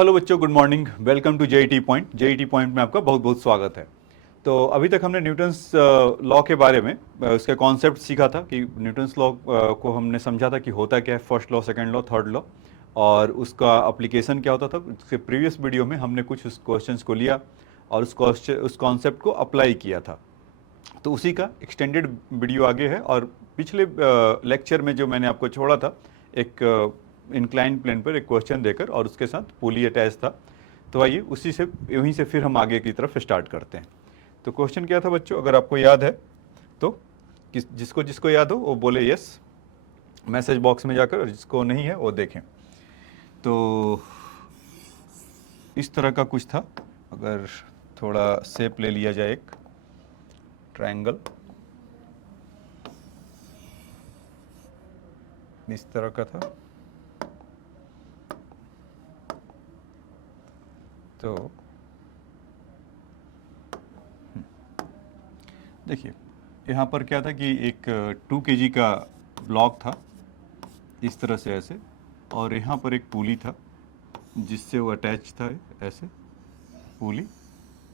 Hello बच्चों, good morning. Welcome to JET point. JET point में आपका बहुत बहुत स्वागत है। तो अभी तक हमने न्यूटन्स लॉ के बारे में उसका कॉन्सेप्ट सीखा था कि न्यूटन्स लॉ को हमने समझा था कि होता क्या है, first law, second law, third law, और उसका अप्लीकेशन क्या होता था। उसके प्रीवियस वीडियो में हमने कुछ उस क्वेश्चंस को लिया और उस कॉन्सेप्ट को अप्लाई किया था। तो उसी का एक्सटेंडेड वीडियो आगे है। और पिछले लेक्चर में जो मैंने आपको छोड़ा था, एक इंक्लाइन प्लेन पर एक क्वेश्चन देकर और उसके साथ पुली अटैच था। तो आइए उसी से वहीं से फिर हम आगे की तरफ स्टार्ट करते हैं। तो क्वेश्चन क्या था बच्चों, अगर आपको याद है तो जिसको जिसको याद हो वो बोले यस मैसेज बॉक्स में जाकर, और जिसको नहीं है वो देखें। तो इस तरह का कुछ था। अगर थोड़ा शेप ले लिया जाए, एक ट्रायंगल इस तरह का था। तो देखिए यहाँ पर क्या था कि एक 2 kg का ब्लॉक था इस तरह से ऐसे, और यहाँ पर एक पुली था जिससे वो अटैच था ऐसे पुली,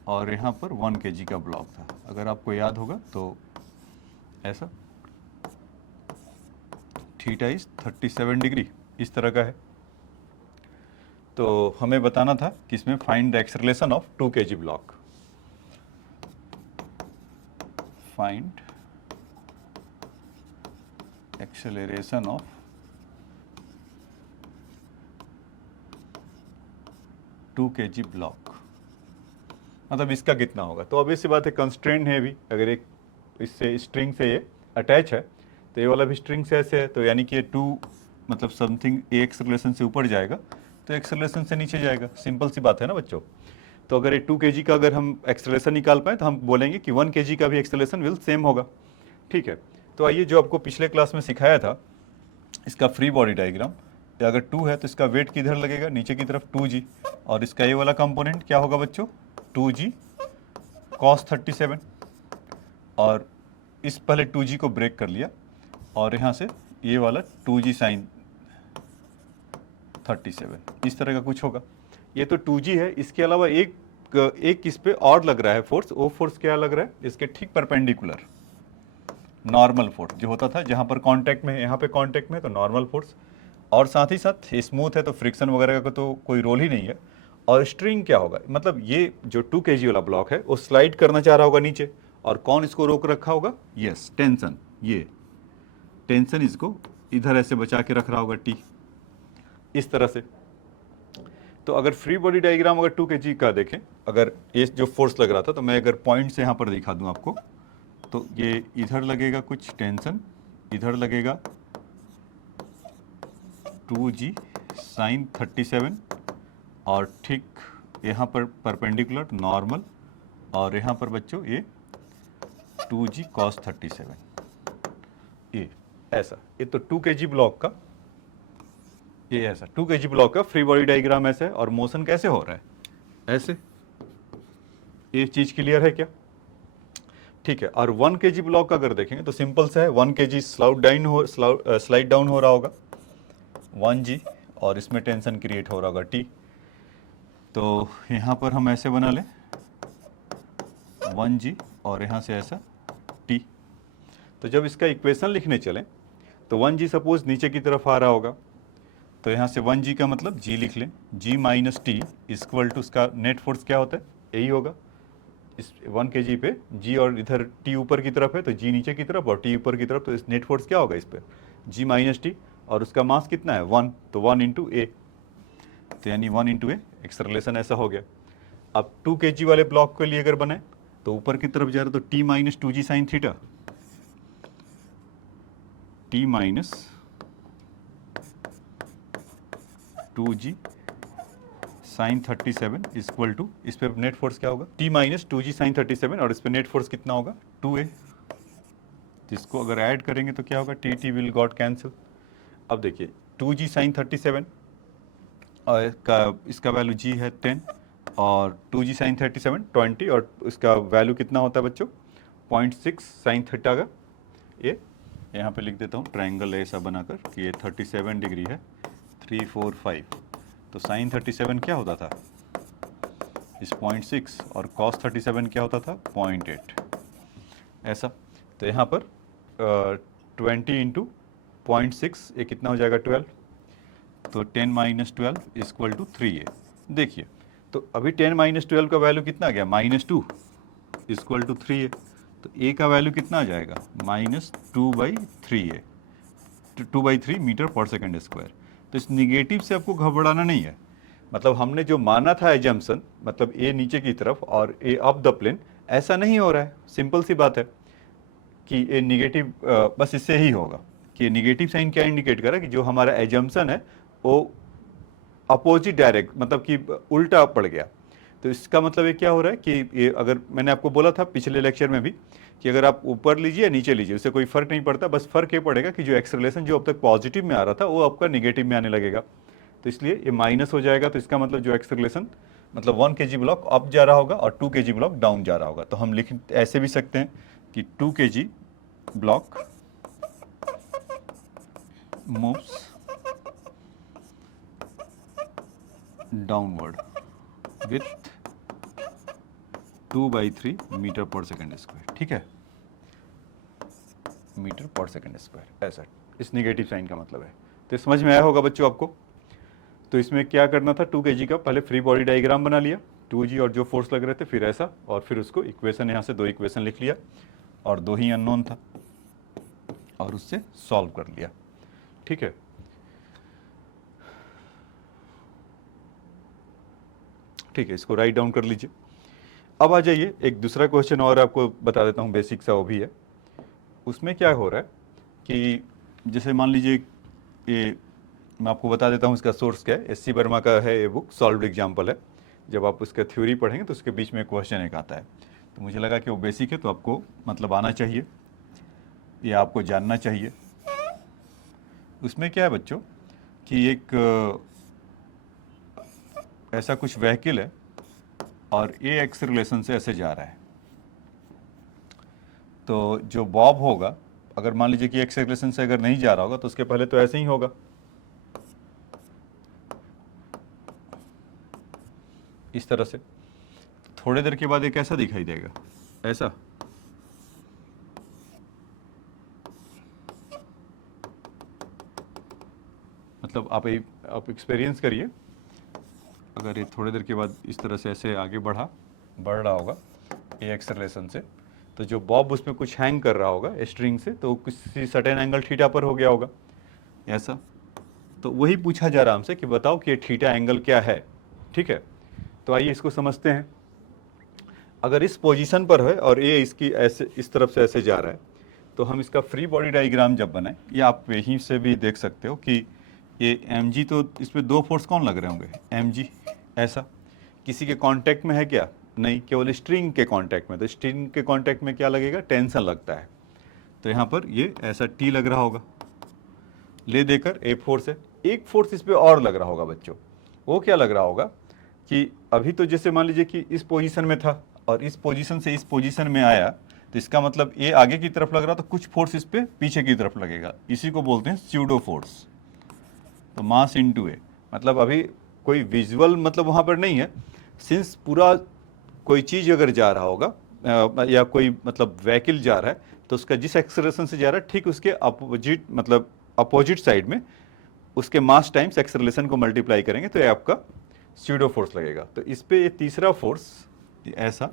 और यहाँ पर 1 kg का ब्लॉक था। अगर आपको याद होगा तो ऐसा थीटा इज 37 डिग्री इस तरह का है। तो हमें बताना था कि इसमें find the acceleration of 2 kg block. Find acceleration of 2 kg block, मतलब इसका कितना होगा। तो अब सी बात है, कंस्ट्रेंट है भी। अगर एक इससे स्ट्रिंग से ये अटैच है तो ये वाला भी स्ट्रिंग से ऐसे है, तो यानी कि ये 2 मतलब समथिंग ए एक्सेलरेशन से ऊपर जाएगा तो एक्सेलरेशन से नीचे जाएगा। सिंपल सी बात है ना बच्चों। तो अगर ये 2 kg का अगर हम एक्सेलरेशन निकाल पाए तो हम बोलेंगे कि 1 kg का भी एक्सेलरेशन विल सेम होगा। ठीक है। तो आइए, जो आपको पिछले क्लास में सिखाया था इसका फ्री बॉडी डायग्राम, अगर 2 है तो इसका वेट किधर लगेगा, नीचे की तरफ 2g, और इसका ये वाला कंपोनेंट क्या होगा बच्चों, 2g cos 37। और इस पहले 2g को ब्रेक कर लिया और यहाँ से ये वाला 2g साइन 37 इस तरह का कुछ होगा। ये तो 2g है, इसके अलावा एक इस पे और लग रहा है फोर्स। वो फोर्स क्या लग रहा है, इसके ठीक परपेंडिकुलर नॉर्मल फोर्स जो होता था, जहाँ पर कांटेक्ट में है, यहाँ पे कांटेक्ट में तो नॉर्मल फोर्स, और साथ ही साथ स्मूथ है तो फ्रिक्शन वगैरह का तो कोई रोल ही नहीं है। और स्ट्रिंग क्या होगा, मतलब ये जो 2 kg वाला ब्लॉक है वो स्लाइड करना चाह रहा होगा नीचे, और कौन इसको रोक रखा होगा, यस टेंशन। ये टेंशन इसको इधर ऐसे बचा के रख रहा होगा, टी इस तरह से। तो अगर फ्री बॉडी डायग्राम अगर 2 kg का देखें, अगर ये जो फोर्स लग रहा था, तो मैं अगर पॉइंट से यहाँ पर दिखा दूँ आपको, तो ये इधर लगेगा कुछ टेंशन, इधर लगेगा 2g साइन 37, और ठीक यहाँ पर परपेंडिकुलर नॉर्मल, और यहाँ पर बच्चों ये 2g cos 37। ये ऐसा, ये तो 2 kg ब्लॉक का, ये ऐसा 2 kg ब्लॉक का फ्री बॉडी डायग्राम ऐसे है। और मोशन कैसे हो रहा है, ऐसे। ये चीज क्लियर है क्या? ठीक है। और 1 kg ब्लॉक का अगर देखेंगे तो सिंपल सा है, 1 kg स्लाइड डाउन हो रहा होगा 1g, और इसमें टेंशन क्रिएट हो रहा होगा t। तो यहाँ पर हम ऐसे बना लें 1g, और यहाँ से ऐसा t। तो जब इसका इक्वेशन लिखने चलें तो 1g सपोज नीचे की तरफ आ रहा होगा, तो यहाँ से 1g का मतलब g लिख लें, g minus T equal to उसका नेट फोर्स क्या होता है, यही होगा। इस 1 kg पे g, और इधर t ऊपर की तरफ है तो g नीचे की तरफ और t ऊपर की तरफ, तो इस नेट फोर्स क्या होगा इस पर, g माइनस टी, और उसका मास कितना है 1, तो 1 इंटू ए, तो यानी 1 इंटू ए एक्सेलरेशन ऐसा हो गया। अब 2 kg वाले ब्लॉक के लिए अगर बने तो ऊपर की तरफ जा रहा, तो t minus 2g sine theta, t minus 2g sine 37 equal to, इस पे नेट फोर्स क्या होगा, t माइनस 2g साइन 37, और इस पे नेट फोर्स कितना होगा 2a। जिसको अगर ऐड करेंगे तो क्या होगा, टी विल गॉट कैंसिल। अब देखिए 2g साइन 37 और इसका वैल्यू g है 10, और 2g साइन 37 20, और इसका वैल्यू कितना होता है बच्चों 0.6 साइन थीटा का। ये यहाँ पे लिख देता हूँ ट्रायंगल ऐसा बनाकर कि ये 37 डिग्री है, 3 4 5, तो साइन 37 क्या होता था, इस 0.6, और कॉस 37 क्या होता था, 0.8, ऐसा। तो यहाँ पर 20 इंटू 0.6, ये कितना हो जाएगा, 12, तो 10 माइनस 12 इक्वल टू 3a। देखिए, तो अभी 10 माइनस 12 का वैल्यू कितना आ गया, -2 इक्वल टू 3a। तो a का वैल्यू कितना आ जाएगा, -2/3a, 2/3 मीटर पर सेकंड स्क्वायर। तो इस निगेटिव से आपको घबराना नहीं है, मतलब हमने जो माना था एजम्पशन, मतलब a नीचे की तरफ और a अप द प्लेन, ऐसा नहीं हो रहा है। सिंपल सी बात है कि ये निगेटिव, बस इससे ही होगा कि निगेटिव साइन क्या इंडिकेट कर रहा है कि जो हमारा एजम्पशन है वो अपोजिट डायरेक्ट, मतलब कि उल्टा पड़ गया। तो इसका मतलब ये क्या हो रहा है कि ये, अगर मैंने आपको बोला था पिछले लेक्चर में भी कि अगर आप ऊपर लीजिए या नीचे लीजिए उससे कोई फर्क नहीं पड़ता, बस फर्क ये पड़ेगा कि जो एक्सेलरेशन जो अब तक पॉजिटिव में आ रहा था वो आपका निगेटिव में आने लगेगा। तो इसलिए ये माइनस हो जाएगा। तो इसका मतलब जो एक्सेलरेशन, मतलब 1 kg ब्लॉक अप जा रहा होगा और 2 kg ब्लॉक डाउन जा रहा होगा। तो हम लिख ऐसे भी सकते हैं कि 2 kg block moves downward with 2/3 meter पर सेकंड स्क्वायर, ठीक है, मीटर पर सेकंड स्क्वायर, ऐसा इस निगेटिव साइन का मतलब है। तो समझ में आया होगा बच्चों आपको। तो इसमें क्या करना था, 2 kg का पहले फ्री बॉडी डायग्राम बना लिया, 2g और जो फोर्स लग रहे थे, फिर ऐसा, और फिर उसको इक्वेशन, यहाँ से 2 इक्वेशन लिख लिया और 2 ही अननोन था और उससे सॉल्व कर लिया, ठीक है। ठीक है, इसको राइट डाउन कर लीजिए। अब आ जाइए, एक दूसरा क्वेश्चन और आपको बता देता हूँ, बेसिक सा वो भी है। उसमें क्या हो रहा है कि जैसे मान लीजिए, ये मैं आपको बता देता हूँ इसका सोर्स क्या है। SC वर्मा का है ये बुक, सॉल्व्ड एग्जाम्पल है। जब आप उसका थ्योरी पढ़ेंगे तो उसके बीच में क्वेश्चन एक आता है, तो मुझे लगा कि वो बेसिक है तो आपको मतलब आना चाहिए या आपको जानना चाहिए। उसमें क्या है बच्चों कि एक ऐसा कुछ व्हीकल है और ए एक्सेलरेशन से ऐसे जा रहा है। तो जो बॉब होगा, अगर मान लीजिए कि एक्सेलरेशन से अगर नहीं जा रहा होगा तो उसके पहले तो ऐसे ही होगा, इस तरह से। थोड़ी देर के बाद एक ऐसा दिखाई देगा, ऐसा, मतलब आप एक्सपीरियंस करिए। अगर ये थोड़ी देर के बाद इस तरह से ऐसे आगे बढ़ रहा होगा ये एक्सेलरेशन से, तो जो बॉब उसमें कुछ हैंग कर रहा होगा स्ट्रिंग से, तो किसी सर्टेन एंगल थीटा पर हो गया होगा, ऐसा। तो वही पूछा जा रहा हमसे कि बताओ कि ये थीटा एंगल क्या है, ठीक है। तो आइए इसको समझते हैं। अगर इस पोजीशन पर है और ये इसकी ऐसे इस तरफ से ऐसे जा रहा है, तो हम इसका फ्री बॉडी डायग्राम जब बनाए, ये आप यहीं से भी देख सकते हो कि ये mg, तो इसमें दो फोर्स कौन लग रहे होंगे, mg, ऐसा। किसी के कांटेक्ट में है क्या, नहीं, केवल स्ट्रिंग के कांटेक्ट में। तो स्ट्रिंग के कांटेक्ट में क्या लगेगा, टेंशन लगता है। तो यहाँ पर ये ऐसा T लग रहा होगा, ले देकर एक फोर्स है, एक फोर्स इस पर और लग रहा होगा बच्चों। वो क्या लग रहा होगा कि अभी तो जैसे मान लीजिए कि इस पोजीशन में था और इस पोजीशन से इस पोजीशन में आया, तो इसका मतलब ये आगे की तरफ लग रहा, तो कुछ फोर्स इस पे पीछे की तरफ लगेगा। इसी को बोलते हैं स्यूडो फोर्स। तो मास इनटू ए, मतलब अभी कोई विजुअल मतलब वहाँ पर नहीं है, सिंस पूरा कोई चीज़ अगर जा रहा होगा या कोई मतलब व्हीकल जा रहा है, तो उसका जिस एक्सेलरेशन से जा रहा है ठीक उसके अपोजिट, मतलब अपोजिट साइड में उसके मास टाइम्स एक्सेलरेशन को मल्टीप्लाई करेंगे तो ये आपका स्यूडो फोर्स लगेगा। तो इस पे ये तीसरा फोर्स ऐसा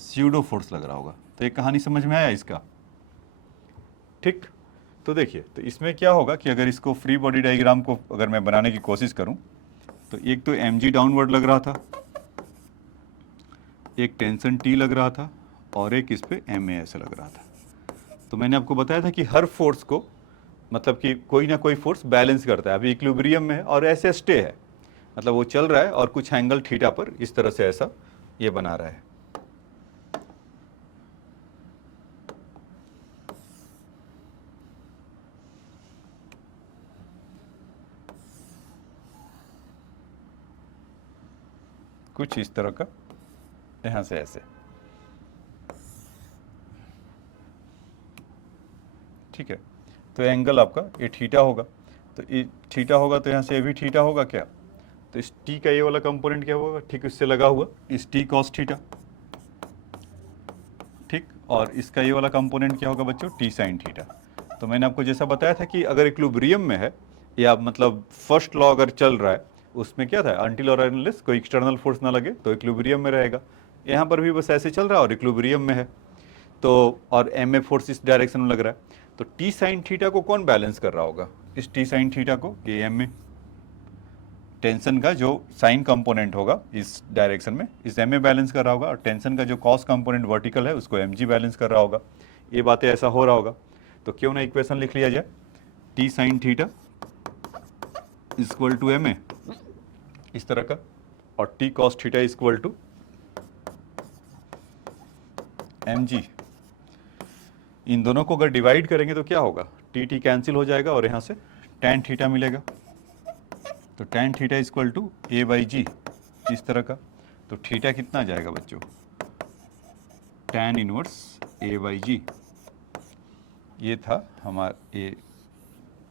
स्यूडो फोर्स लग रहा होगा। तो ये कहानी समझ में आया इसका, ठीक। तो देखिए, तो इसमें क्या होगा कि अगर इसको फ्री बॉडी डायग्राम को अगर मैं बनाने की कोशिश करूं, तो एक तो mg डाउनवर्ड लग रहा था, एक टेंशन T लग रहा था, और एक इस पे ma ऐसे लग रहा था। तो मैंने आपको बताया था कि हर फोर्स को, मतलब कि कोई ना कोई फोर्स बैलेंस करता है। अभी इक्विलिब्रियम में है और ऐसे स्टे है, मतलब वो चल रहा है और कुछ एंगल थीटा पर इस तरह से ऐसा ये बना रहा है। कुछ इस तरह का, यहाँ से ऐसे, ठीक है। तो एंगल आपका ये थीटा होगा, तो ये थीटा होगा, तो यहाँ से ये भी थीटा होगा क्या, तो इस टी का ये वाला कंपोनेंट क्या होगा, ठीक इससे लगा हुआ इस टी कॉस थीटा, ठीक, और इसका ये वाला कंपोनेंट क्या होगा बच्चों, टी साइन थीटा। तो मैंने आपको जैसा बताया था कि अगर इक्विलिब्रियम में है या मतलब फर्स्ट लॉ अगर चल रहा है उसमें क्या था, अनटिल और अनलेस कोई एक्सटर्नल फोर्स ना लगे तो इक्विलिब्रियम में रहेगा। यहाँ पर भी बस ऐसे चल रहा है और इक्विलिब्रियम में है, तो और एम ए फोर्स इस डायरेक्शन में लग रहा है, तो टी साइन थीटा को कौन बैलेंस कर रहा होगा, इस टी साइन थीटा को, ये एम ए टेंशन का जो साइन कंपोनेंट होगा इस डायरेक्शन में इस एम ए बैलेंस कर रहा होगा, और टेंशन का जो कॉस कंपोनेंट वर्टिकल है उसको एम जी बैलेंस कर रहा होगा। ये बातें ऐसा हो रहा होगा, तो क्यों ना इक्वेशन लिख लिया जाए, T sine theta equal to M a इस तरह का, और T cos theta equal to M g. इन दोनों को अगर डिवाइड करेंगे तो क्या होगा, टी टी कैंसिल हो जाएगा और यहाँ से टैन थीटा मिलेगा, तो tan theta equal to a by g इस तरह का। तो थीटा कितना आ जाएगा बच्चों, tan inverse a by g. ये था हमारा ये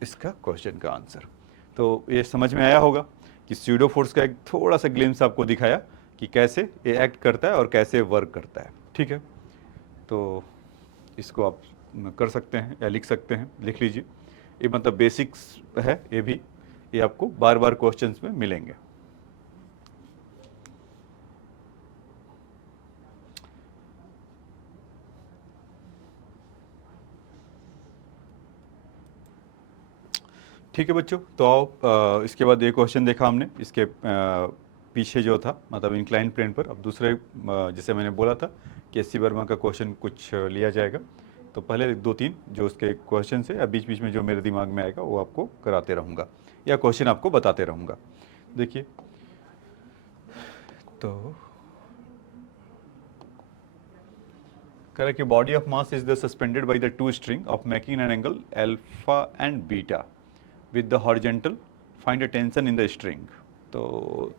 इसका क्वेश्चन का आंसर। तो ये समझ में आया होगा कि स्यूडो फोर्स का एक थोड़ा सा ग्लिम्स आपको दिखाया कि कैसे ये एक्ट करता है और कैसे वर्क करता है, ठीक है। तो इसको आप कर सकते हैं या लिख सकते हैं, लिख लीजिए। ये मतलब बेसिक्स है, ये भी ये आपको बार बार क्वेश्चंस में मिलेंगे। ठीक है बच्चों, तो आओ इसके बाद एक क्वेश्चन देखा हमने, इसके पीछे जो था मतलब इंक्लाइन प्लेन पर। अब दूसरे जैसे मैंने बोला था कि एस सी वर्मा का क्वेश्चन कुछ लिया जाएगा, तो पहले दो तीन जो उसके क्वेश्चन है या बीच बीच में जो मेरे दिमाग में आएगा वो आपको कराते रहूँगा या क्वेश्चन आपको बताते रहूँगा। देखिए, तो कह रहा है कि body of mass is the suspended by the two string of making an angle alpha and beta with the horizontal, find a tension in the string. तो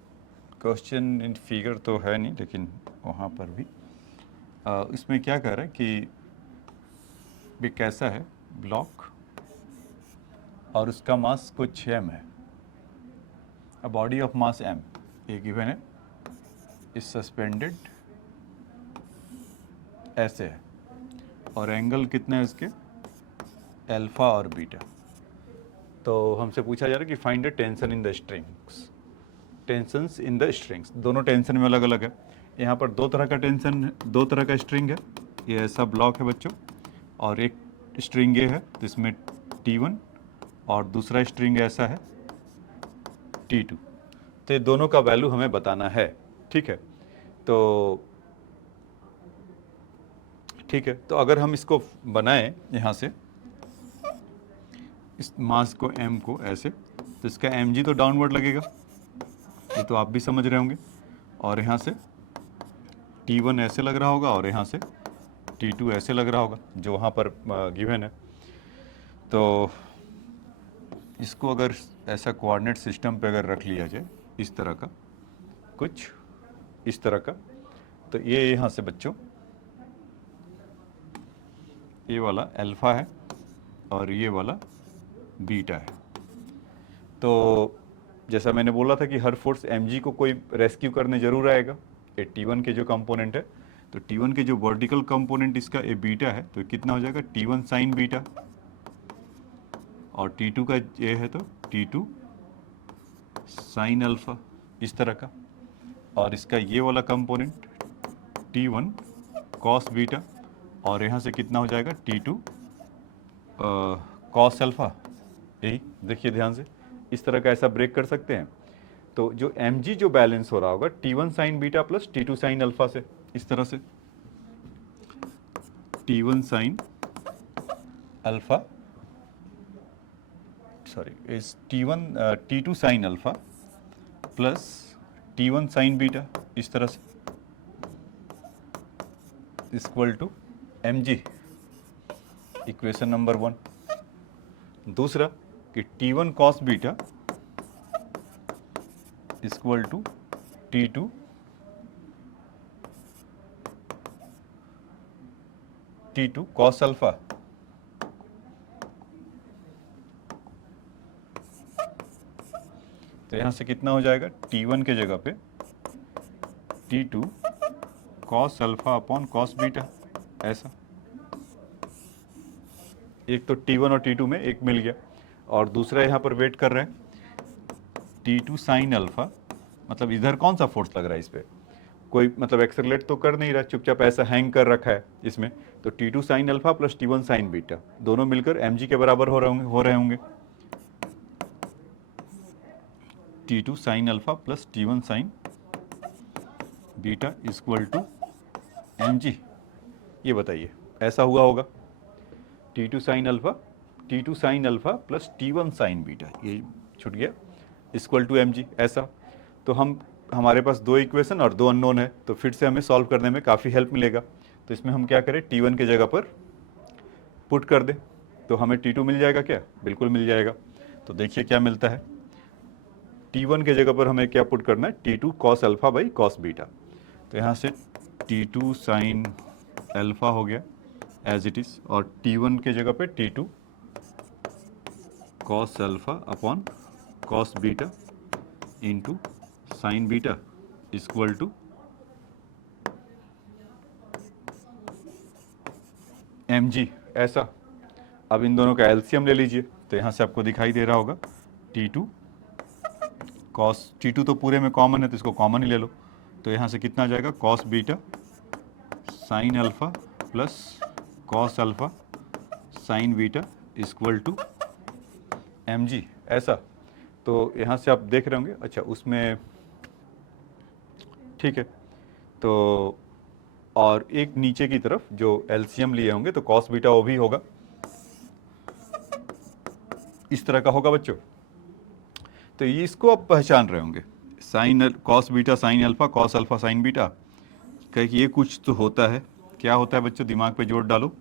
क्वेश्चन इन फिगर तो है नहीं, लेकिन वहाँ पर भी इसमें क्या कह रहा है कि भी कैसा है ब्लॉक और उसका मास कुछ m है, a body of mass m ये गिवन है, इज सस्पेंडेड ऐसे है, और एंगल कितने हैं इसके, अल्फा और बीटा। तो हमसे पूछा जा रहा है कि find the tension in the strings, tensions in the strings, दोनों टेंशन में अलग अलग है। यहाँ पर दो तरह का टेंशन है, दो तरह का स्ट्रिंग है, ये ऐसा ब्लॉक है बच्चों, और एक स्ट्रिंग ये है तो इसमें T1 और दूसरा स्ट्रिंग ऐसा है T2। तो ये दोनों का वैल्यू हमें बताना है, ठीक है। ठीक है, तो अगर हम इसको बनाएं यहाँ से इस मास को m को ऐसे, तो इसका mg तो डाउनवर्ड लगेगा, ये तो आप भी समझ रहे होंगे, और यहाँ से T1 ऐसे लग रहा होगा और यहाँ से T2 ऐसे लग रहा होगा जो वहाँ पर गिवन है। तो इसको अगर ऐसा कोऑर्डिनेट सिस्टम पे अगर रख लिया जाए इस तरह का कुछ, इस तरह का, तो ये यहाँ से बच्चों ये वाला अल्फा है और ये वाला बीटा है। तो जैसा मैंने बोला था कि हर फोर्स mg को कोई रेस्क्यू करने जरूर आएगा, ये T1 के जो कंपोनेंट है, तो T1 के जो वर्टिकल कंपोनेंट इसका ए बीटा है, तो कितना हो जाएगा T1 साइन बीटा, और T2 का ये है तो T2 साइन अल्फा इस तरह का, और इसका ये वाला कंपोनेंट T1 कॉस बीटा, और यहाँ से कितना हो जाएगा T2 कॉस अल्फा। यही देखिए ध्यान से, इस तरह का ऐसा ब्रेक कर सकते हैं। तो जो mg जो बैलेंस हो रहा होगा T1 sine beta plus T2 sine alpha से, इस तरह से T1 साइन अल्फा सॉरी इस T2 sine alpha plus T1 sine beta इस तरह से equal to mg, equation number 1। दूसरा कि T1 cos beta equal to T2 cos alpha, तो यहाँ से कितना हो जाएगा, T1 के जगह पे T2 cos alpha upon cos beta, ऐसा। एक तो T1 और T2 में एक मिल गया, और दूसरा यहाँ पर वेट कर रहे हैं T2 साइन अल्फा, मतलब इधर कौन सा फोर्स लग रहा है इस पर, कोई मतलब एक्सेलरेट तो कर नहीं रहा, चुपचाप ऐसा हैंग कर रखा है इसमें। तो T2 sine alpha plus T1 sine beta दोनों मिलकर mg के बराबर हो रहे होंगे। T2 sine alpha plus T1 sine beta equal to mg। ये बताइए ऐसा हुआ होगा, T2 sine alpha plus T1 sine beta, ये छूट गया, इक्वल टू mg, ऐसा। तो हमारे पास दो इक्वेशन और दो अननोन है, तो फिर से हमें सॉल्व करने में काफ़ी हेल्प मिलेगा। तो इसमें हम क्या करें, T1 के जगह पर पुट कर दें, तो हमें T2 मिल जाएगा क्या, बिल्कुल मिल जाएगा। तो देखिए क्या मिलता है, T1 के जगह पर हमें क्या पुट करना है, T2 cos alpha by cos beta. तो यहाँ से T2 साइन अल्फा हो गया एज इट इज़, और T1 के जगह पे T2 cos alpha upon cos beta into sine beta equal to mg, ऐसा। अब इन दोनों का एलसीएम ले लीजिए, तो यहाँ से आपको दिखाई दे रहा होगा T2 कॉस, T2 तो पूरे में कॉमन है तो इसको कॉमन ही ले लो। तो यहाँ से कितना आ जाएगा, cos beta sine alpha plus cos alpha sine beta equal to mg, ऐसा। तो यहाँ से आप देख रहे होंगे, अच्छा उसमें ठीक है। तो और एक नीचे की तरफ जो एलसीएम लिए होंगे तो कॉस बीटा वो भी होगा, इस तरह का होगा बच्चों। तो ये इसको आप पहचान रहे होंगे, sine cos beta sine alpha cos alpha sine beta, कहे कि ये कुछ तो होता है। क्या होता है बच्चों, दिमाग पे जोर डालो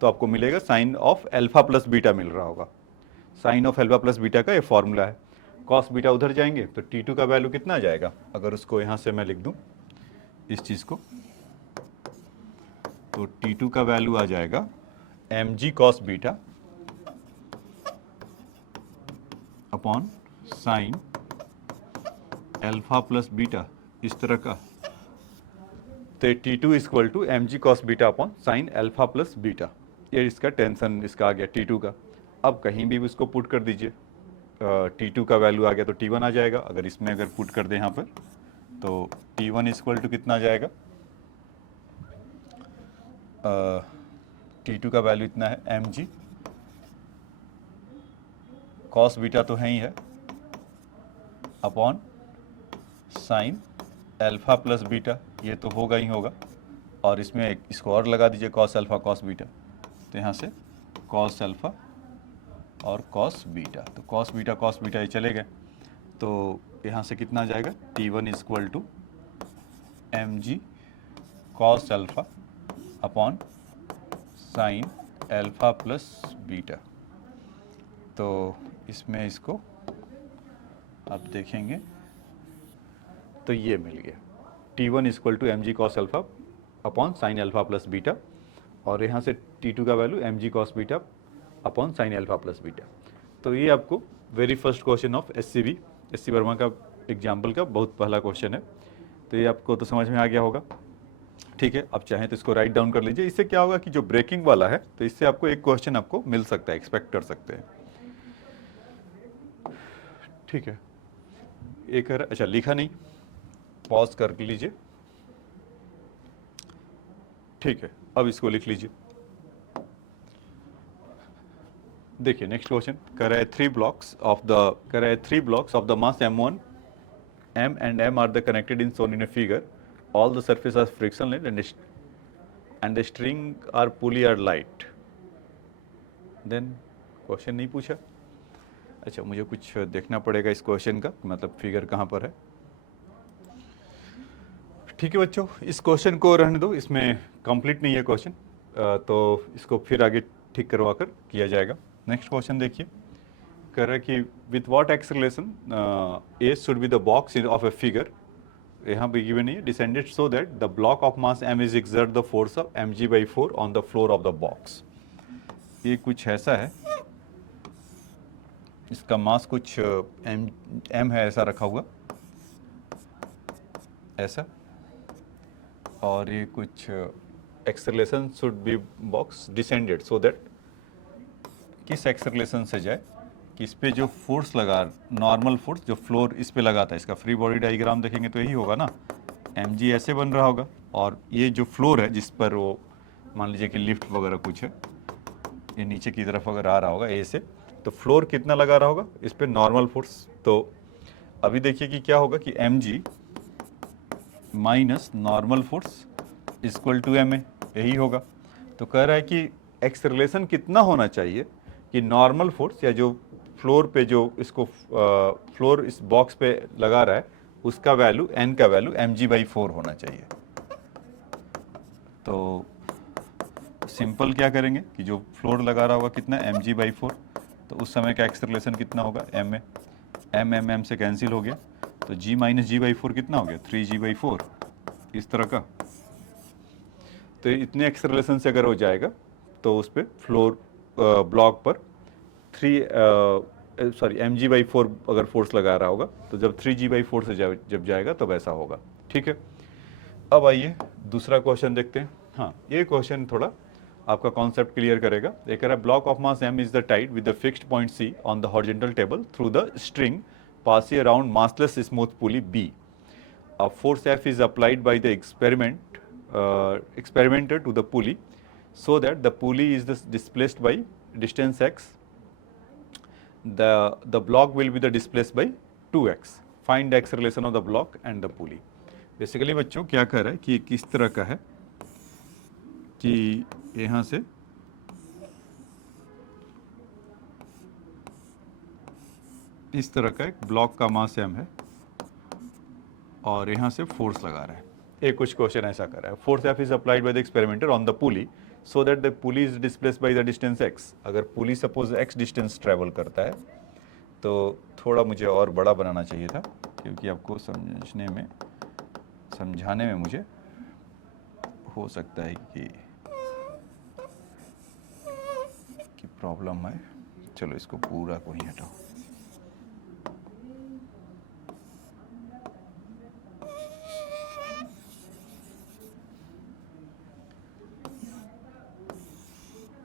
तो आपको मिलेगा sine of alpha plus beta मिल रहा होगा। Sine of alpha plus beta का ये फॉर्मूला है। कॉस बीटा उधर जाएंगे तो T2 का वैल्यू कितना आ जाएगा, अगर उसको यहाँ से मैं लिख दूँ इस चीज़ को, तो T2 का वैल्यू आ जाएगा mg cos beta upon sine alpha plus beta, इस तरह का। तो T2 equal to mg cos beta upon sine alpha plus beta, ये इसका टेंशन इसका आ गया T2 का। अब कहीं भी इसको पुट कर दीजिए, T2 का वैल्यू आ गया तो T1 आ जाएगा। अगर इसमें अगर पुट कर दें यहाँ पर तो T1 इक्वल टू कितना आ जाएगा, T2 का वैल्यू इतना है mg कॉस बीटा तो है ही है upon sine alpha plus beta, ये तो होगा ही होगा, और इसमें इसको और लगा दीजिए कॉस अल्फा कॉस बीटा, तो यहाँ से कॉस अल्फा और कॉस बीटा, तो कॉस बीटा ये चले गए। तो यहाँ से कितना आ जाएगा, T1 equal to mg cos alpha upon sine alpha plus beta. तो इसमें इसको आप देखेंगे तो ये मिल गया, T1 equal to mg cos alpha upon sine alpha plus beta, और यहाँ से T2 का value mg cos beta upon sine alpha plus beta. तो ये आपको very first question of SC Verma का एग्जाम्पल का बहुत पहला क्वेश्चन है। तो ये आपको तो समझ में आ गया होगा, ठीक है। अब चाहें तो इसको राइट डाउन कर लीजिए। इससे क्या होगा कि जो ब्रेकिंग वाला है तो इससे आपको एक क्वेश्चन आपको मिल सकता है, एक्सपेक्ट कर सकते हैं, ठीक है। एक अच्छा लिखा नहीं, पॉज कर लीजिए, ठीक है। अब इसको लिख लीजिए। देखिए नेक्स्ट क्वेश्चन कर रहा है three blocks of the mass m1, m and m are the connected in shown in a figure. All the surface are frictionless and the string are pulley are light. Then question नहीं पूछा। अच्छा मुझे कुछ देखना पड़ेगा इस question का, मतलब फिगर कहाँ पर है। ठीक है बच्चों, इस क्वेश्चन को रहने दो, इसमें कंप्लीट नहीं है क्वेश्चन, तो इसको फिर आगे ठीक करवा कर किया जाएगा। नेक्स्ट क्वेश्चन देखिए, कह रहा है कि with what acceleration A should be the box of a figure, यहाँ पे गिवन नहीं है, descended so that the block of mass m is exert the force of mg/4 on the floor of the box. ये कुछ ऐसा है, इसका मास कुछ m है ऐसा रखा हुआ, ऐसा, और ये कुछ acceleration should be box descended so that किस एक्सेलरेशन से जाए कि इस पे जो फोर्स लगा, नॉर्मल फोर्स जो फ्लोर इस पे लगाता है, इसका फ्री बॉडी डायग्राम देखेंगे तो यही होगा ना, mg ऐसे बन रहा होगा, और ये जो फ्लोर है जिस पर वो मान लीजिए कि लिफ्ट वगैरह कुछ है, ये नीचे की तरफ अगर आ रहा होगा ए से, तो फ्लोर कितना लगा रहा होगा इस पे नॉर्मल फोर्स। तो अभी देखिए कि क्या होगा कि mg minus normal force equal to ma, यही होगा। तो कह रहा है कि एक्सेलरेशन कितना होना चाहिए कि नॉर्मल फोर्स या जो फ्लोर पे जो इसको फ्लोर इस बॉक्स पे लगा रहा है उसका वैल्यू n का वैल्यू mg/4 होना चाहिए। तो सिंपल क्या करेंगे कि जो फ्लोर लगा रहा होगा कितना mg/4, तो उस समय का एक्सेलरेशन कितना होगा ma, m से कैंसिल हो गया, तो g माइनस g/4 कितना हो गया 3g/4, इस तरह का। तो इतने एक्सेलरेशन से अगर हो जाएगा तो उस पर फ्लोर ब्लॉक पर mg/4 अगर फोर्स लगा रहा होगा तो जब 3g/4 से जब जाएगा तब ऐसा होगा। ठीक है, अब आइए दूसरा क्वेश्चन देखते हैं। हाँ, ये क्वेश्चन थोड़ा आपका कॉन्सेप्ट क्लियर करेगा। ये कह रहा है block of mass m is the tied with the fixed point c on the horizontal table through the string passing around massless smooth pulley b. A force F is applied by the experimenter to the pulley so that the pulley is displaced by distance x. The block will be the displaced by 2x. Find the acceleration of the block and the pulley. Basically बच्चों क्या कह रहा है कि किस तरह का है कि यहाँ से इस तरह का एक ब्लॉक का मास m है और यहाँ से फोर्स लगा रहा है। एक कुछ क्वेश्चन ऐसा कर रहा है, force F is applied by the experimenter on the pulley so that the pulley is displaced by the distance x. अगर पुली सपोज x डिस्टेंस ट्रेवल करता है तो थोड़ा मुझे और बड़ा बनाना चाहिए था क्योंकि आपको समझाने में मुझे हो सकता है कि प्रॉब्लम है। चलो इसको पूरा को ही हटाओ।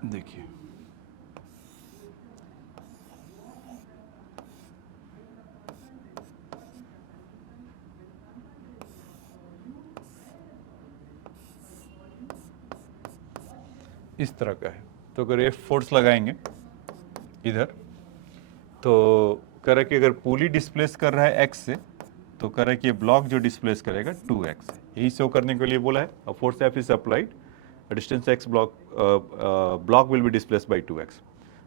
देखिए इस तरह का है, तो अगर ये फोर्स लगाएंगे इधर तो कह रहा है कि अगर पुली डिस्प्लेस कर रहा है x से तो कह रहा है कि ये ब्लॉक जो डिस्प्लेस करेगा 2x है। यही शो करने के लिए बोला है अ force F is applied distance x block will be displace bye 2x।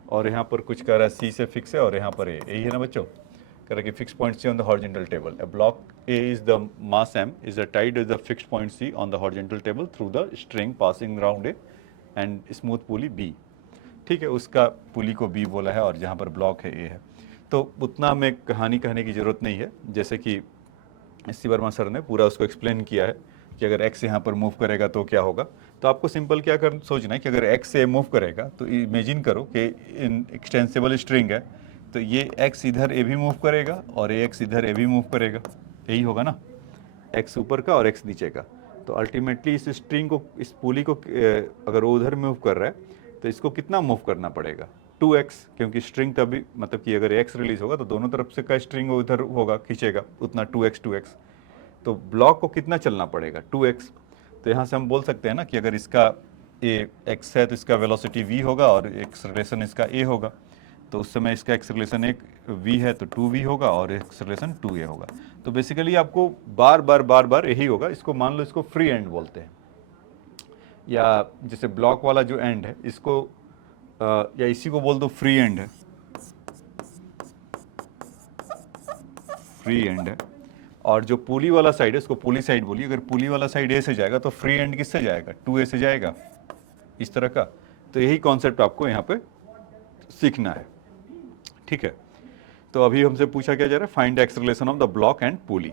और यहाँ पर कुछ कह रहा है c से फिक्स है और यहाँ पर यही है ना बच्चों, कह रहा है कि fix point c on the horizontal table. A block a is the mass m is tied with the fixed point c on the horizontal table through the string passing around A and smooth pulley b। ठीक है, उसका पुली को b बोला है और जहाँ पर block है a है। तो उतना हमें कहानी कहने की ज़रूरत नहीं है, जैसे कि सी वर्मा सर ने पूरा उसको एक्सप्लेन किया है कि अगर x यहाँ पर मूव करेगा तो क्या होगा। तो आपको सिंपल क्या सोचना है कि अगर x से मूव करेगा तो इमेजिन करो कि इन एक्सटेंसिबल स्ट्रिंग है तो ये x इधर ए भी मूव करेगा और x इधर ए भी मूव करेगा, यही होगा ना, x ऊपर का और x नीचे का। तो अल्टीमेटली इस स्ट्रिंग को, इस पुली को अगर वो उधर मूव कर रहा है तो इसको कितना मूव करना पड़ेगा 2x, क्योंकि स्ट्रिंग तभी मतलब कि अगर x रिलीज होगा तो दोनों तरफ से का स्ट्रिंग उधर होगा खींचेगा उतना 2x। तो ब्लॉक को कितना चलना पड़ेगा 2x। तो यहाँ से हम बोल सकते हैं ना कि अगर इसका x है तो इसका वेलोसिटी v होगा और एक्सेलरेशन इसका a होगा, तो उस समय इसका एक्सेलरेशन एक v है तो 2v होगा और एक्सेलरेशन 2a होगा। तो बेसिकली आपको बार बार यही होगा। इसको मान लो इसको फ्री एंड बोलते हैं, या जैसे ब्लॉक वाला जो एंड है इसको या इसी को बोल दो फ्री एंड है, फ्री एंड है। और जो पुली वाला साइड है उसको पुली साइड बोलिए। अगर पुली वाला साइड ए से जाएगा तो फ्री एंड किससे जाएगा 2a से जाएगा, इस तरह का। तो यही कॉन्सेप्ट आपको यहाँ पे सीखना है। ठीक है, तो अभी हमसे पूछा क्या जा रहा है, find the acceleration of the block and पुली।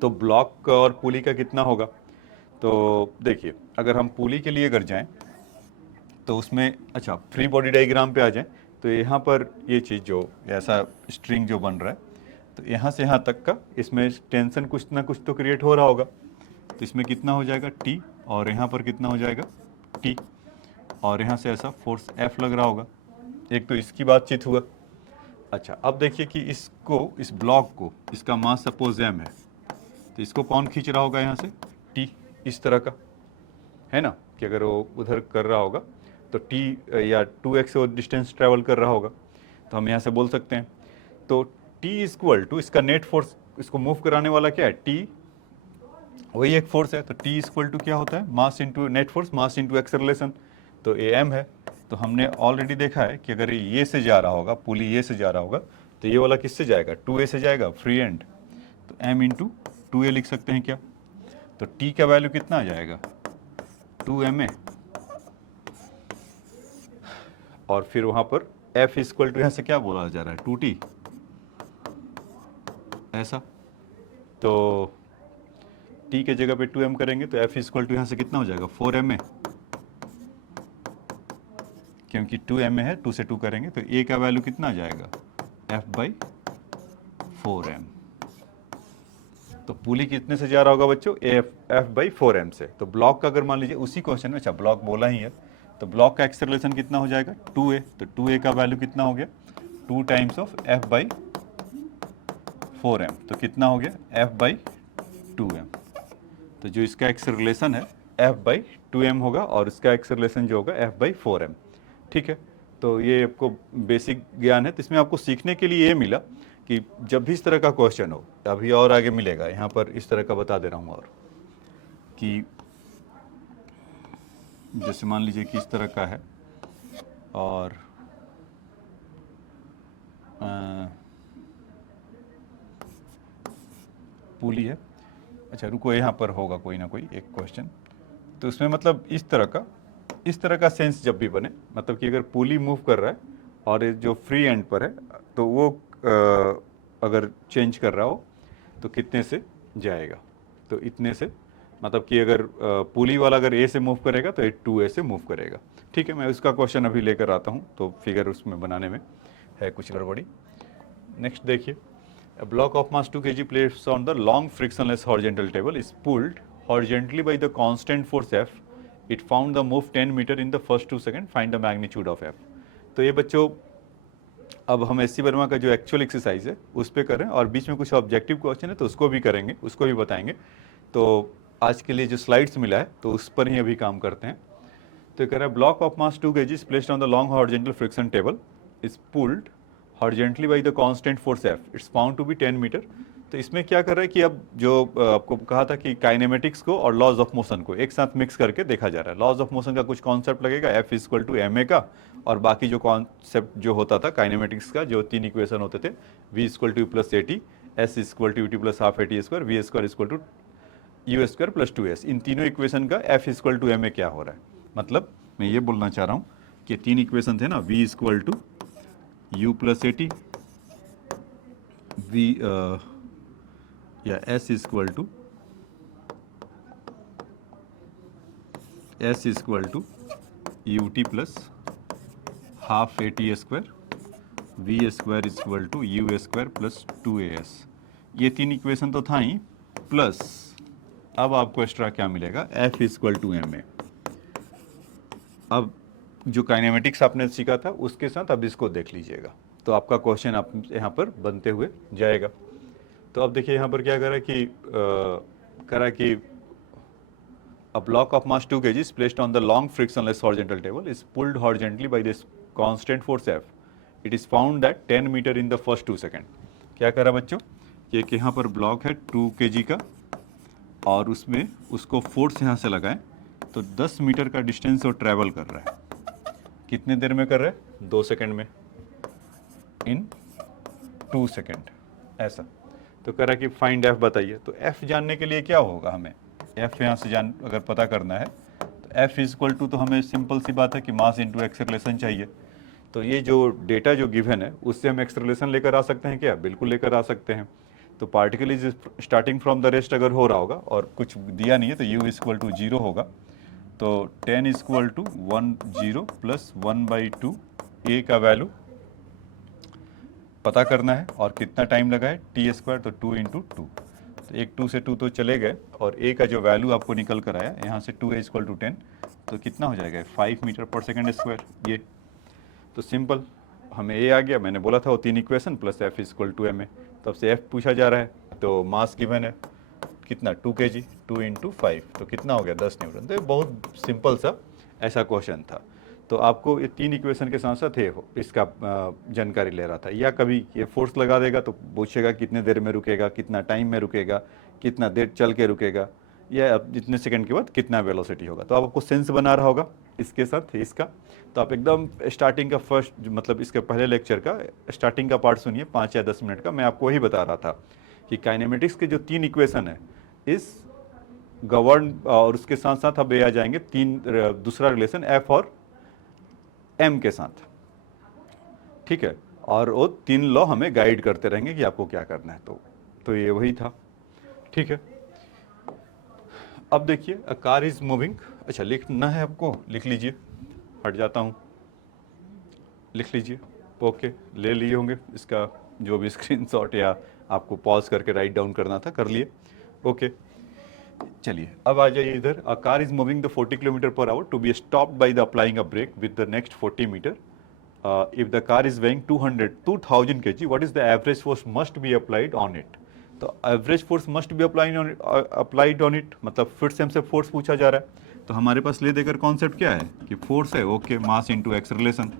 तो ब्लॉक और पुली का कितना होगा, तो देखिए अगर हम पुली के लिए अगर जाएं तो उसमें अच्छा फ्री बॉडी डायग्राम पे आ जाएं तो यहाँ पर ये चीज़ जो ऐसा स्ट्रिंग जो बन रहा है, तो यहाँ से यहाँ तक का इसमें टेंशन कुछ ना कुछ तो क्रिएट हो रहा होगा। तो इसमें कितना हो जाएगा T, और यहाँ पर कितना हो जाएगा T, और यहाँ से ऐसा फोर्स F लग रहा होगा। एक तो इसकी बातचीत हुआ। अच्छा, अब देखिए कि इसको, इस ब्लॉक को, इसका मास सपोज m है, तो इसको कौन खींच रहा होगा यहाँ से? T, इस तरह का है ना, कि अगर वो उधर कर रहा होगा तो T या 2x वो डिस्टेंस ट्रैवल कर रहा होगा, तो हम यहाँ से बोल सकते हैं। तो T इक्वल टू इसका नेट फोर्स, इसको मूव कराने वाला क्या है? T, वही एक फोर्स है। तो T इक्वल टू क्या होता है? मास इंटू नेट फोर्स, मास इंटू एक्सेलरेशन। तो ये m है। तो हमने ऑलरेडी देखा है कि अगर ये से जा रहा होगा, पुली ये से जा रहा होगा, तो ये वाला किससे जाएगा? 2a से जाएगा, फ्री एंड। तो m इंटू 2a लिख सकते हैं क्या? तो T का वैल्यू कितना आ जाएगा? 2ma, और फिर वहाँ पर F इक्वल टू यहाँ से क्या बोला जा रहा है? 2T, ऐसा। तो T के जगह पे 2m करेंगे तो F इक्वल टू यहाँ से कितना हो जाएगा? 4ma, क्योंकि 2ma है, 2 से 2 करेंगे तो a का वैल्यू कितना आ जाएगा? F/4m। तो पुली कितने से जा रहा होगा बच्चों? F/4m से। तो ब्लॉक का अगर मान लीजिए उसी क्वेश्चन में, अच्छा ब्लॉक बोला ही है, तो ब्लॉक का एक्सेलरेशन कितना हो जाएगा? 2a। तो 2a का वैल्यू कितना हो गया? 2 टाइम्स ऑफ F/4m। तो कितना हो गया? F/2m। तो जो इसका एक्सेलरेशन है F/2m होगा, और इसका एक्सेलरेशन जो होगा F/4m। ठीक है, तो ये आपको बेसिक ज्ञान है। तो इसमें आपको सीखने के लिए ये मिला कि जब भी इस तरह का क्वेश्चन हो, अभी और आगे मिलेगा, यहाँ पर इस तरह का बता दे रहा हूँ, और कि जैसे मान लीजिए कि इस तरह का है, और पुली है। अच्छा रुको, यहाँ पर होगा कोई ना कोई एक क्वेश्चन, तो उसमें मतलब इस तरह का सेंस जब भी बने, मतलब कि अगर पुली मूव कर रहा है और ये जो फ्री एंड पर है, तो वो अगर चेंज कर रहा हो तो कितने से जाएगा? तो इतने से, मतलब कि अगर पुली वाला अगर ए से मूव करेगा तो ये 2a से मूव करेगा। ठीक है, मैं उसका क्वेश्चन अभी लेकर आता हूँ, तो फिगर उसमें बनाने में है कुछ गड़बड़ी। नेक्स्ट देखिए, a block of mass 2 kg placed on the long frictionless horizontal table is pulled horizontally by the constant force F. It found the move 10 meter in the first 2 seconds. Find the magnitude of F. तो ये बच्चों अब हम S C Verma का जो actual exercise है उस पर करें, और बीच में कुछ ऑब्जेक्टिव क्वेश्चन है तो उसको भी करेंगे, उसको भी बताएंगे। तो आज के लिए जो स्लाइड्स मिला है तो उस पर ही अभी काम करते हैं। तो कह रहा है block of mass 2 kg placed on the long horizontal friction table is pulled horizontally by the constant force F. It's found to be 10 metre. तो इसमें क्या कर रहा है कि अब जो आपको कहा था कि काइनेमेटिक्स को और लॉज ऑफ मोशन को एक साथ मिक्स करके देखा जा रहा है। लॉज ऑफ मोशन का कुछ कॉन्सेप्ट लगेगा F इक्वल टू ma का, और बाकी जो कॉन्सेप्ट जो होता था काइनेमेटिक्स का, जो 3 इक्वेशन होते थे, v equal to plus at, s equal to ut plus half at square, v square equal to u square plus 2s। इन तीनों इक्वेशन का F इक्वल टू ma क्या हो रहा है? मतलब मैं ये बोलना चाह रहा हूँ कि 3 इक्वेशन थे ना, v equal to u plus at, v या s equal to ut plus half at square, v square equal to u square plus 2as। ये 3 इक्वेशन तो था ही, प्लस अब आपको एक्स्ट्रा क्या मिलेगा? F equal to ma। अब जो काइनेमेटिक्स आपने सीखा था उसके साथ अब इसको देख लीजिएगा, तो आपका क्वेश्चन आप यहाँ पर बनते हुए जाएगा। तो अब देखिए यहाँ पर क्या कर रहा है कि कह रहा है कि a block of mass 2 kg is placed on the long frictionless horizontal table is pulled horizontally by this constant force F. It is found that 10 meter in the first 2 second. क्या कर रहा है बच्चों कि एक यहाँ पर ब्लॉक है 2 kg का, और उसमें उसको फोर्स यहाँ से लगाएं तो 10 मीटर का डिस्टेंस वो ट्रैवल कर रहा है। कितने देर में कर रहा है? 2 सेकेंड में, इन 2 सेकेंड, ऐसा। तो कह रहा है कि फाइंड F बताइए। तो F जानने के लिए क्या होगा? हमें F यहाँ से अगर पता करना है तो F इक्वल टू, तो हमें सिंपल सी बात है कि मास इंटू एक्सेलरेशन चाहिए। तो ये जो डेटा जो गिवन है उससे हम एक्सेलरेशन लेकर आ सकते हैं क्या? बिल्कुल लेकर आ सकते हैं। तो particle is starting from the rest अगर हो रहा होगा और कुछ दिया नहीं है तो u इक्वल टू 0 होगा। तो 10 इक्वल टू 10 प्लस 1/2 a का वैल्यू पता करना है और कितना टाइम लगा है टी स्क्वायर, तो 2 इंटू टू, तो एक 2 से 2 तो चले गए और ए का जो वैल्यू आपको निकल कर आया यहाँ से 2 इक्वल टू 10, तो कितना हो जाएगा 5 मीटर पर सेकेंड स्क्वायर ये। तो सिंपल हमें ए आ गया, मैंने बोला था वो 3 equation plus F equal to M A, तब से एफ पूछा जा रहा है, तो मास गिवन है कितना 2 kg, 2 इंटू 5 तो कितना हो गया 10 न्यूटन। तो ये बहुत सिंपल सा ऐसा क्वेश्चन था। तो आपको ये 3 इक्वेशन के साथ साथ ये इसका जानकारी ले रहा था, या कभी ये फोर्स लगा देगा तो पूछेगा कितने देर में रुकेगा, कितना टाइम में रुकेगा, कितना देर चल के रुकेगा, या जितने सेकंड के बाद कितना वेलोसिटी होगा। तो आपको सेंस बना रहा होगा इसके साथ इसका। तो आप एकदम स्टार्टिंग का फर्स्ट मतलब इसके पहले लेक्चर का स्टार्टिंग का पार्ट सुनिए 5 या 10 मिनट का, मैं आपको वही बता रहा था कि काइनेमेटिक्स के जो 3 इक्वेशन है इस गवर्न, और उसके साथ साथ अब ये आ जाएंगे दूसरा रिलेशन एफ और एम के साथ, ठीक है, और वो 3 लॉ हमें गाइड करते रहेंगे कि आपको क्या करना है। तो ये वही था, ठीक है। अब देखिए अ कार इज मूविंग, अच्छा लिखना है आपको, लिख लीजिए, हट जाता हूँ, लिख लीजिए, ओके ले लिए होंगे इसका जो भी स्क्रीनशॉट या आपको पॉज करके राइट डाउन करना था कर लिए, ओके। चलिए अब आ जाइए इधर, a car is moving the 40 kilometre per hour to be stopped by the applying a brake with the next 40 metre, if the car is weighing 2000 kg, what is the average force must be applied on it. तो average force must be applied on it मतलब फिर से हमसे force पूछा जा रहा है, तो हमारे पास ले देकर कॉन्सेप्ट क्या है कि फोर्स है, ओके, मास इंटू एक्सेलरेशन।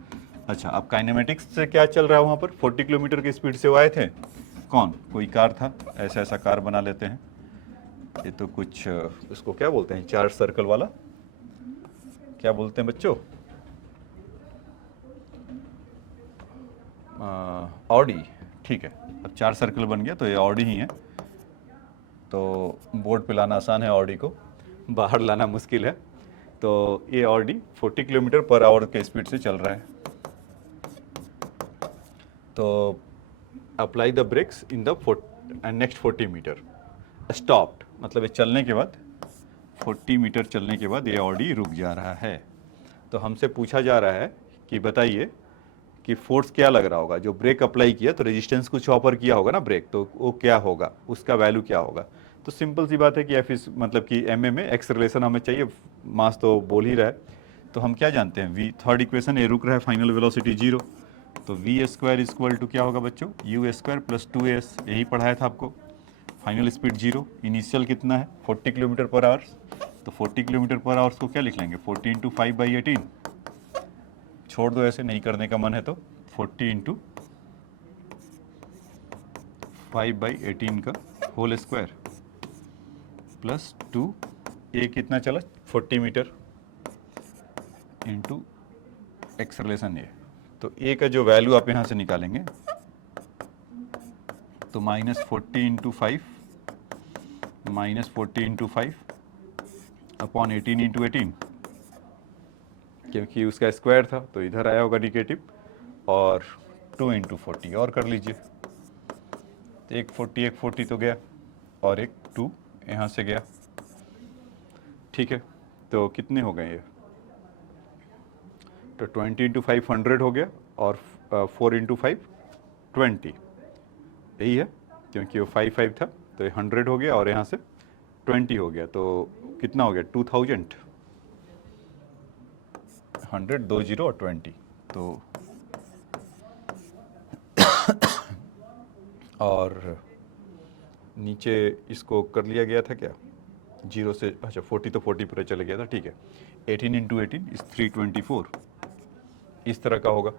अच्छा अब काइनेमेटिक्स से क्या चल रहा है वहाँ पर, 40 किलोमीटर की स्पीड से वो आए थे, कौन, कोई कार था, ऐसा ऐसा कार बना लेते हैं, ये तो कुछ इसको क्या बोलते हैं, 4 सर्कल वाला क्या बोलते हैं बच्चों, ऑडी, ठीक है। अब 4 सर्कल बन गया तो ये ऑडी ही है, तो बोर्ड पे लाना आसान है, ऑडी को बाहर लाना मुश्किल है। तो ये ऑडी 40 किलोमीटर पर आवर के स्पीड से चल रहा है, तो apply the brakes in the next 40 metre, stopped मतलब ये चलने के बाद 40 मीटर चलने के बाद ये ऑडी रुक जा रहा है। तो हमसे पूछा जा रहा है कि बताइए कि फोर्स क्या लग रहा होगा, जो ब्रेक अप्लाई किया तो रेजिस्टेंस कुछ ऑफर किया होगा ना ब्रेक, तो वो क्या होगा, उसका वैल्यू क्या होगा। तो सिंपल सी बात है कि एफ इस मतलब कि एम ए में एक्सेलरेशन हमें चाहिए, मास तो बोल ही रहा है, तो हम क्या जानते हैं वी, थर्ड इक्वेशन ए रुक रहा है, फाइनल वेलोसिटी 0, तो वी स्क्वायर इक्वल टू क्या होगा बच्चों, यू स्क्वायर प्लस 2s, यही पढ़ाया था आपको। फाइनल स्पीड 0, इनिशियल कितना है 40 किलोमीटर पर आवर, तो 40 किलोमीटर पर आवर्स को क्या लिख लेंगे 40 इंटू 5/18, छोड़ दो ऐसे, नहीं करने का मन है तो 40 इंटू 5/18 का होल स्क्वायर प्लस 2, ए कितना चला 40 मीटर इंटू एक्सेलरेशन ए, तो ए का जो वैल्यू आप यहाँ से निकालेंगे तो -40 इंटू 5 -40 इंटू 5 अपॉन 18 इंटू 18, क्योंकि उसका स्क्वायर था तो इधर आया होगा निगेटिव, और 2 इंटू 40 और कर लीजिए, तो एक 40 तो गया और एक 2 यहाँ से गया, ठीक है। तो कितने हो गए ये, तो 20 इंटू 5 100 हो गया, और 4 इंटू 5 20, यही है, क्योंकि वो 5 था तो ये 100 हो गया और यहाँ से 20 हो गया, तो कितना हो गया 2000, 100 2 0 और 20, तो और नीचे इसको कर लिया गया था क्या 0 से, अच्छा 40 तो 40 पर चले गया था, ठीक है। 18 इंटू 18 इस 324, इस तरह का होगा,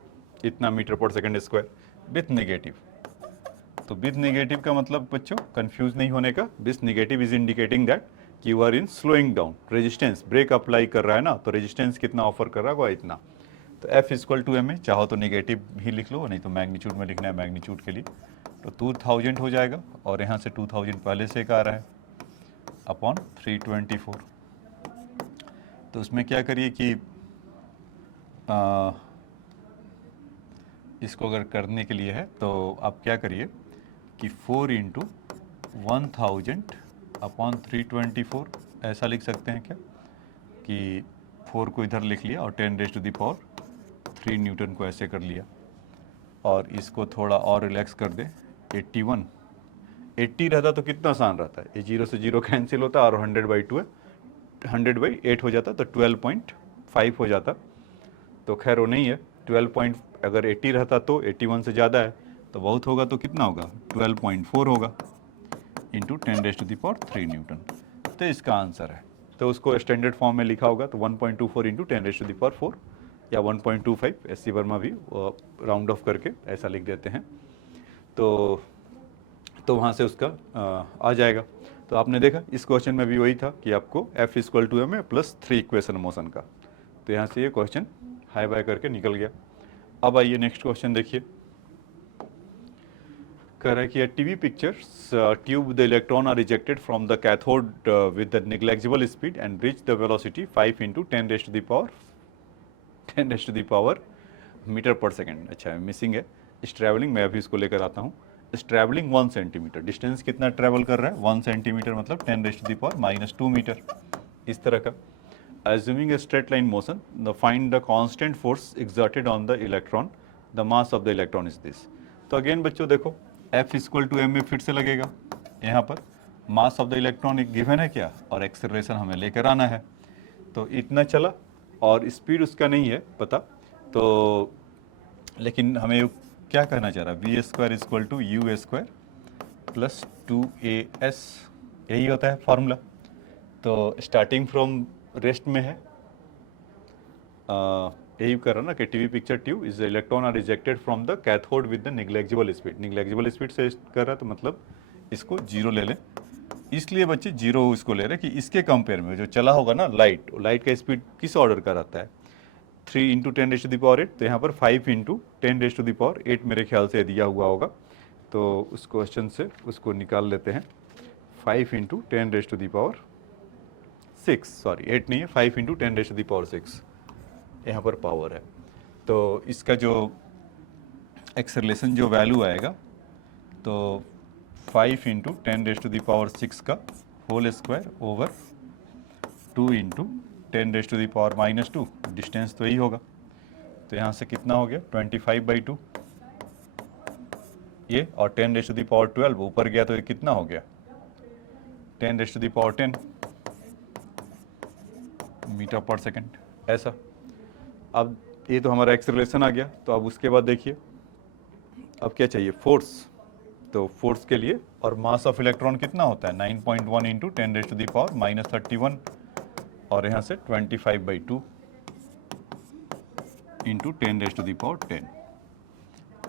इतना मीटर पर सेकंड स्क्वायर विथ नेगेटिव। तो विथ नेगेटिव का मतलब बच्चों कंफ्यूज नहीं होने का, with negative is indicating that कि you are in slowing down, resistance brake apply कर रहा है ना, तो रेजिस्टेंस कितना ऑफर कर रहा होगा इतना। तो F equal to M A, चाहो तो नेगेटिव ही लिख लो, नहीं तो मैग्नीट्यूड में लिखना है मैग्नीट्यूड के लिए, तो 2000 हो जाएगा, और यहाँ से 2000 पहले से का आ रहा है अपॉन 324। तो उसमें क्या करिए कि इसको अगर करने के लिए है तो आप क्या करिए कि 4 इंटू 1000 अपॉन 324 ऐसा लिख सकते हैं क्या, कि 4 को इधर लिख लिया और 10 raise to the power 3 newton को ऐसे कर लिया, और इसको थोड़ा और रिलैक्स कर दे 81। 80 रहता तो कितना आसान रहता है, ये 0 से 0 कैंसिल होता और 100/2 है, 100/8 हो जाता तो 12.5 हो जाता। तो खैर वो नहीं है, 12 अगर 80 रहता तो 81 से ज़्यादा है तो बहुत होगा तो कितना होगा 12.4 होगा इंटू 10⁻³ न्यूटन। तो इसका आंसर है। तो उसको स्टैंडर्ड फॉर्म में लिखा होगा तो 1.24 इंटू 10⁻⁴ या 1.25, एस सी वर्मा भी राउंड ऑफ करके ऐसा लिख देते हैं। तो वहाँ से उसका आ जाएगा। तो आपने देखा इस क्वेश्चन में भी वही था कि आपको F = m plus 3 equation motion का। तो यहाँ से ये क्वेश्चन हाई बाय करके निकल गया। अब आइए नेक्स्ट क्वेश्चन देखिए। कह रहा है कि TV pictures tube the electron are rejected from the cathode with the negligible speed and reach the velocity 5 into 10⁻⁴ metre per second. अच्छा मिसिंग है इस ट्रैवलिंग, मैं अभी इसको लेकर आता हूँ। इस ट्रैवलिंग 1 सेंटीमीटर, डिस्टेंस कितना ट्रैवल कर रहा है 1 सेंटीमीटर मतलब 10⁻⁻² मीटर, इस तरह का। Assuming a straight line motion, find the constant force exerted on the electron, the mass of the electron is this। तो अगेन बच्चों देखो F = m में फिर से लगेगा, यहाँ पर मास ऑफ द इलेक्ट्रॉन एक गिवन है क्या, और एक्सेलरेशन हमें लेकर आना है। तो इतना चला और स्पीड उसका नहीं है पता, तो लेकिन हमें क्या कहना चाह रहा है, v² = u² प्लस 2as, यही होता है फॉर्मूला। तो स्टार्टिंग फ्रॉम रेस्ट में है, यही कर रहा ना कि TV picture tube is electron are rejected from the cathode with the negligible speed. Negligible speed से कर रहा है तो मतलब इसको 0 ले लें, इसलिए बच्चे 0 इसको ले रहे हैं कि इसके कंपेयर में जो चला होगा ना लाइट का स्पीड किस ऑर्डर का रहता है 3 इंटू 10⁸, तो यहाँ पर 5 इंटू 10⁸ मेरे ख्याल से दिया हुआ होगा। तो उस क्वेश्चन से उसको निकाल लेते हैं, 5 इंटू 10⁻⁶, सॉरी 8 नहीं है, 5 इंटू 10⁻⁶ यहाँ पर पावर है। तो इसका जो एक्सेलरेशन जो वैल्यू आएगा तो 5 इंटू 10⁻⁶ का whole square over 2 into 10⁻⁻², distance तो यही होगा। तो यहाँ से कितना हो गया 25/2 ये, और 10⁻12 ऊपर गया तो ये कितना हो गया 10⁻10 मीटर पर सेकेंड, ऐसा। अब ये तो हमारा एक्सेलरेशन आ गया। तो अब उसके बाद देखिए अब क्या चाहिए, फोर्स। तो फोर्स के लिए और मास ऑफ इलेक्ट्रॉन कितना होता है 9.1 इंटू 10⁻31 और यहाँ से 25/2 इंटू 10⁻10।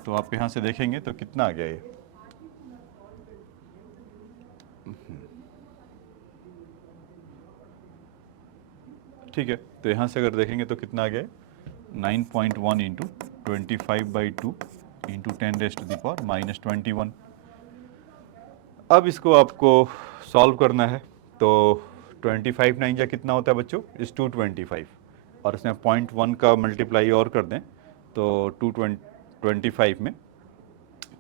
तो आप यहाँ से देखेंगे तो कितना आ गया ये, ठीक है। तो यहाँ से अगर देखेंगे तो कितना आ गया 9.1 इंटू 25/2 इंटू 10⁻21। अब इसको आपको सॉल्व करना है। तो 25 9 या कितना होता है बच्चों इस 225, और इसमें 0.1 का मल्टीप्लाई और कर दें तो 225 में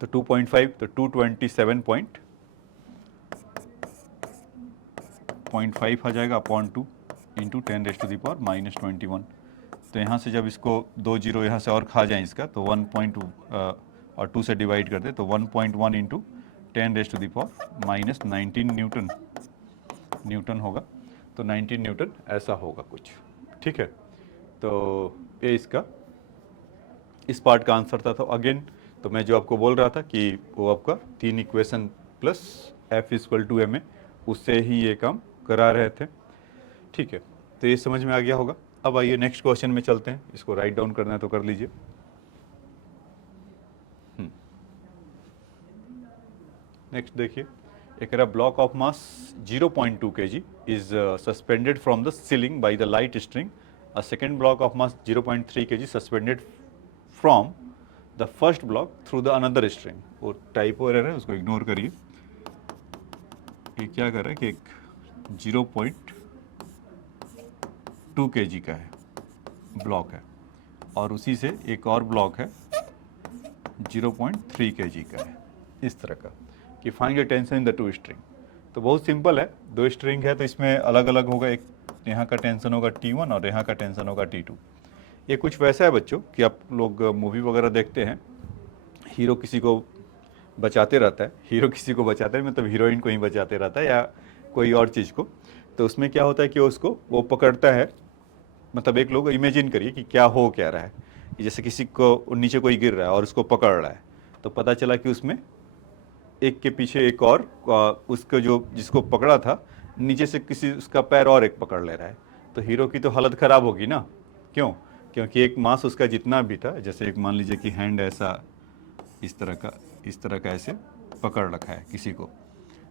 तो 2.5 तो 227.5 आ जाएगा अपॉन 2 इंटू 10⁻⁻21। तो यहाँ से जब इसको 2 0 यहाँ से और खा जाएं इसका तो 1.2 और 2 से डिवाइड कर दे तो 1.1 इंटू 10⁻⁻19 न्यूटन होगा। तो 19 न्यूटन ऐसा होगा कुछ, ठीक है। तो ये इसका इस पार्ट का आंसर था। तो अगेन तो मैं जो आपको बोल रहा था कि वो आपका 3 इक्वेशन प्लस F = m उससे ही ये काम करा रहे थे, ठीक है। तो ये समझ में आ गया होगा। अब आइए नेक्स्ट क्वेश्चन में चलते हैं, इसको राइट डाउन करना है तो कर लीजिए। नेक्स्ट देखिए, एक block of mass 0.2 kg is suspended from the ceiling by the light string. A second block of mass 0.3 kg suspended from the first block through the another string. वो typo error है, उसको ignore करिए। ये क्या कर रहा है कि एक 0.2 kg का है ब्लॉक है और उसी से एक और ब्लॉक है 0.3 kg का है, इस तरह का कि find the tension in the 2 string. तो बहुत सिंपल है, 2 स्ट्रिंग है तो इसमें अलग अलग होगा, एक यहाँ का टेंशन होगा T1 और यहाँ का टेंशन होगा T2। ये कुछ वैसा है बच्चों कि आप लोग मूवी वगैरह देखते हैं हीरो किसी को बचाते रहता है, हीरो किसी को बचाता है मतलब हीरोइन को ही बचाते रहता है या कोई और चीज़ को। तो उसमें क्या होता है कि उसको वो पकड़ता है, मतलब एक लोग इमेजिन करिए कि क्या हो क्या रहा है कि जैसे किसी को नीचे कोई गिर रहा है और उसको पकड़ रहा है, तो पता चला कि उसमें एक के पीछे एक और उसको जो जिसको पकड़ा था नीचे से किसी उसका पैर और एक पकड़ ले रहा है, तो हीरो की तो हालत ख़राब होगी ना। क्यों? क्योंकि एक मांस उसका जितना भी था, जैसे एक मान लीजिए कि हैंड ऐसा इस तरह का ऐसे पकड़ रखा है किसी को,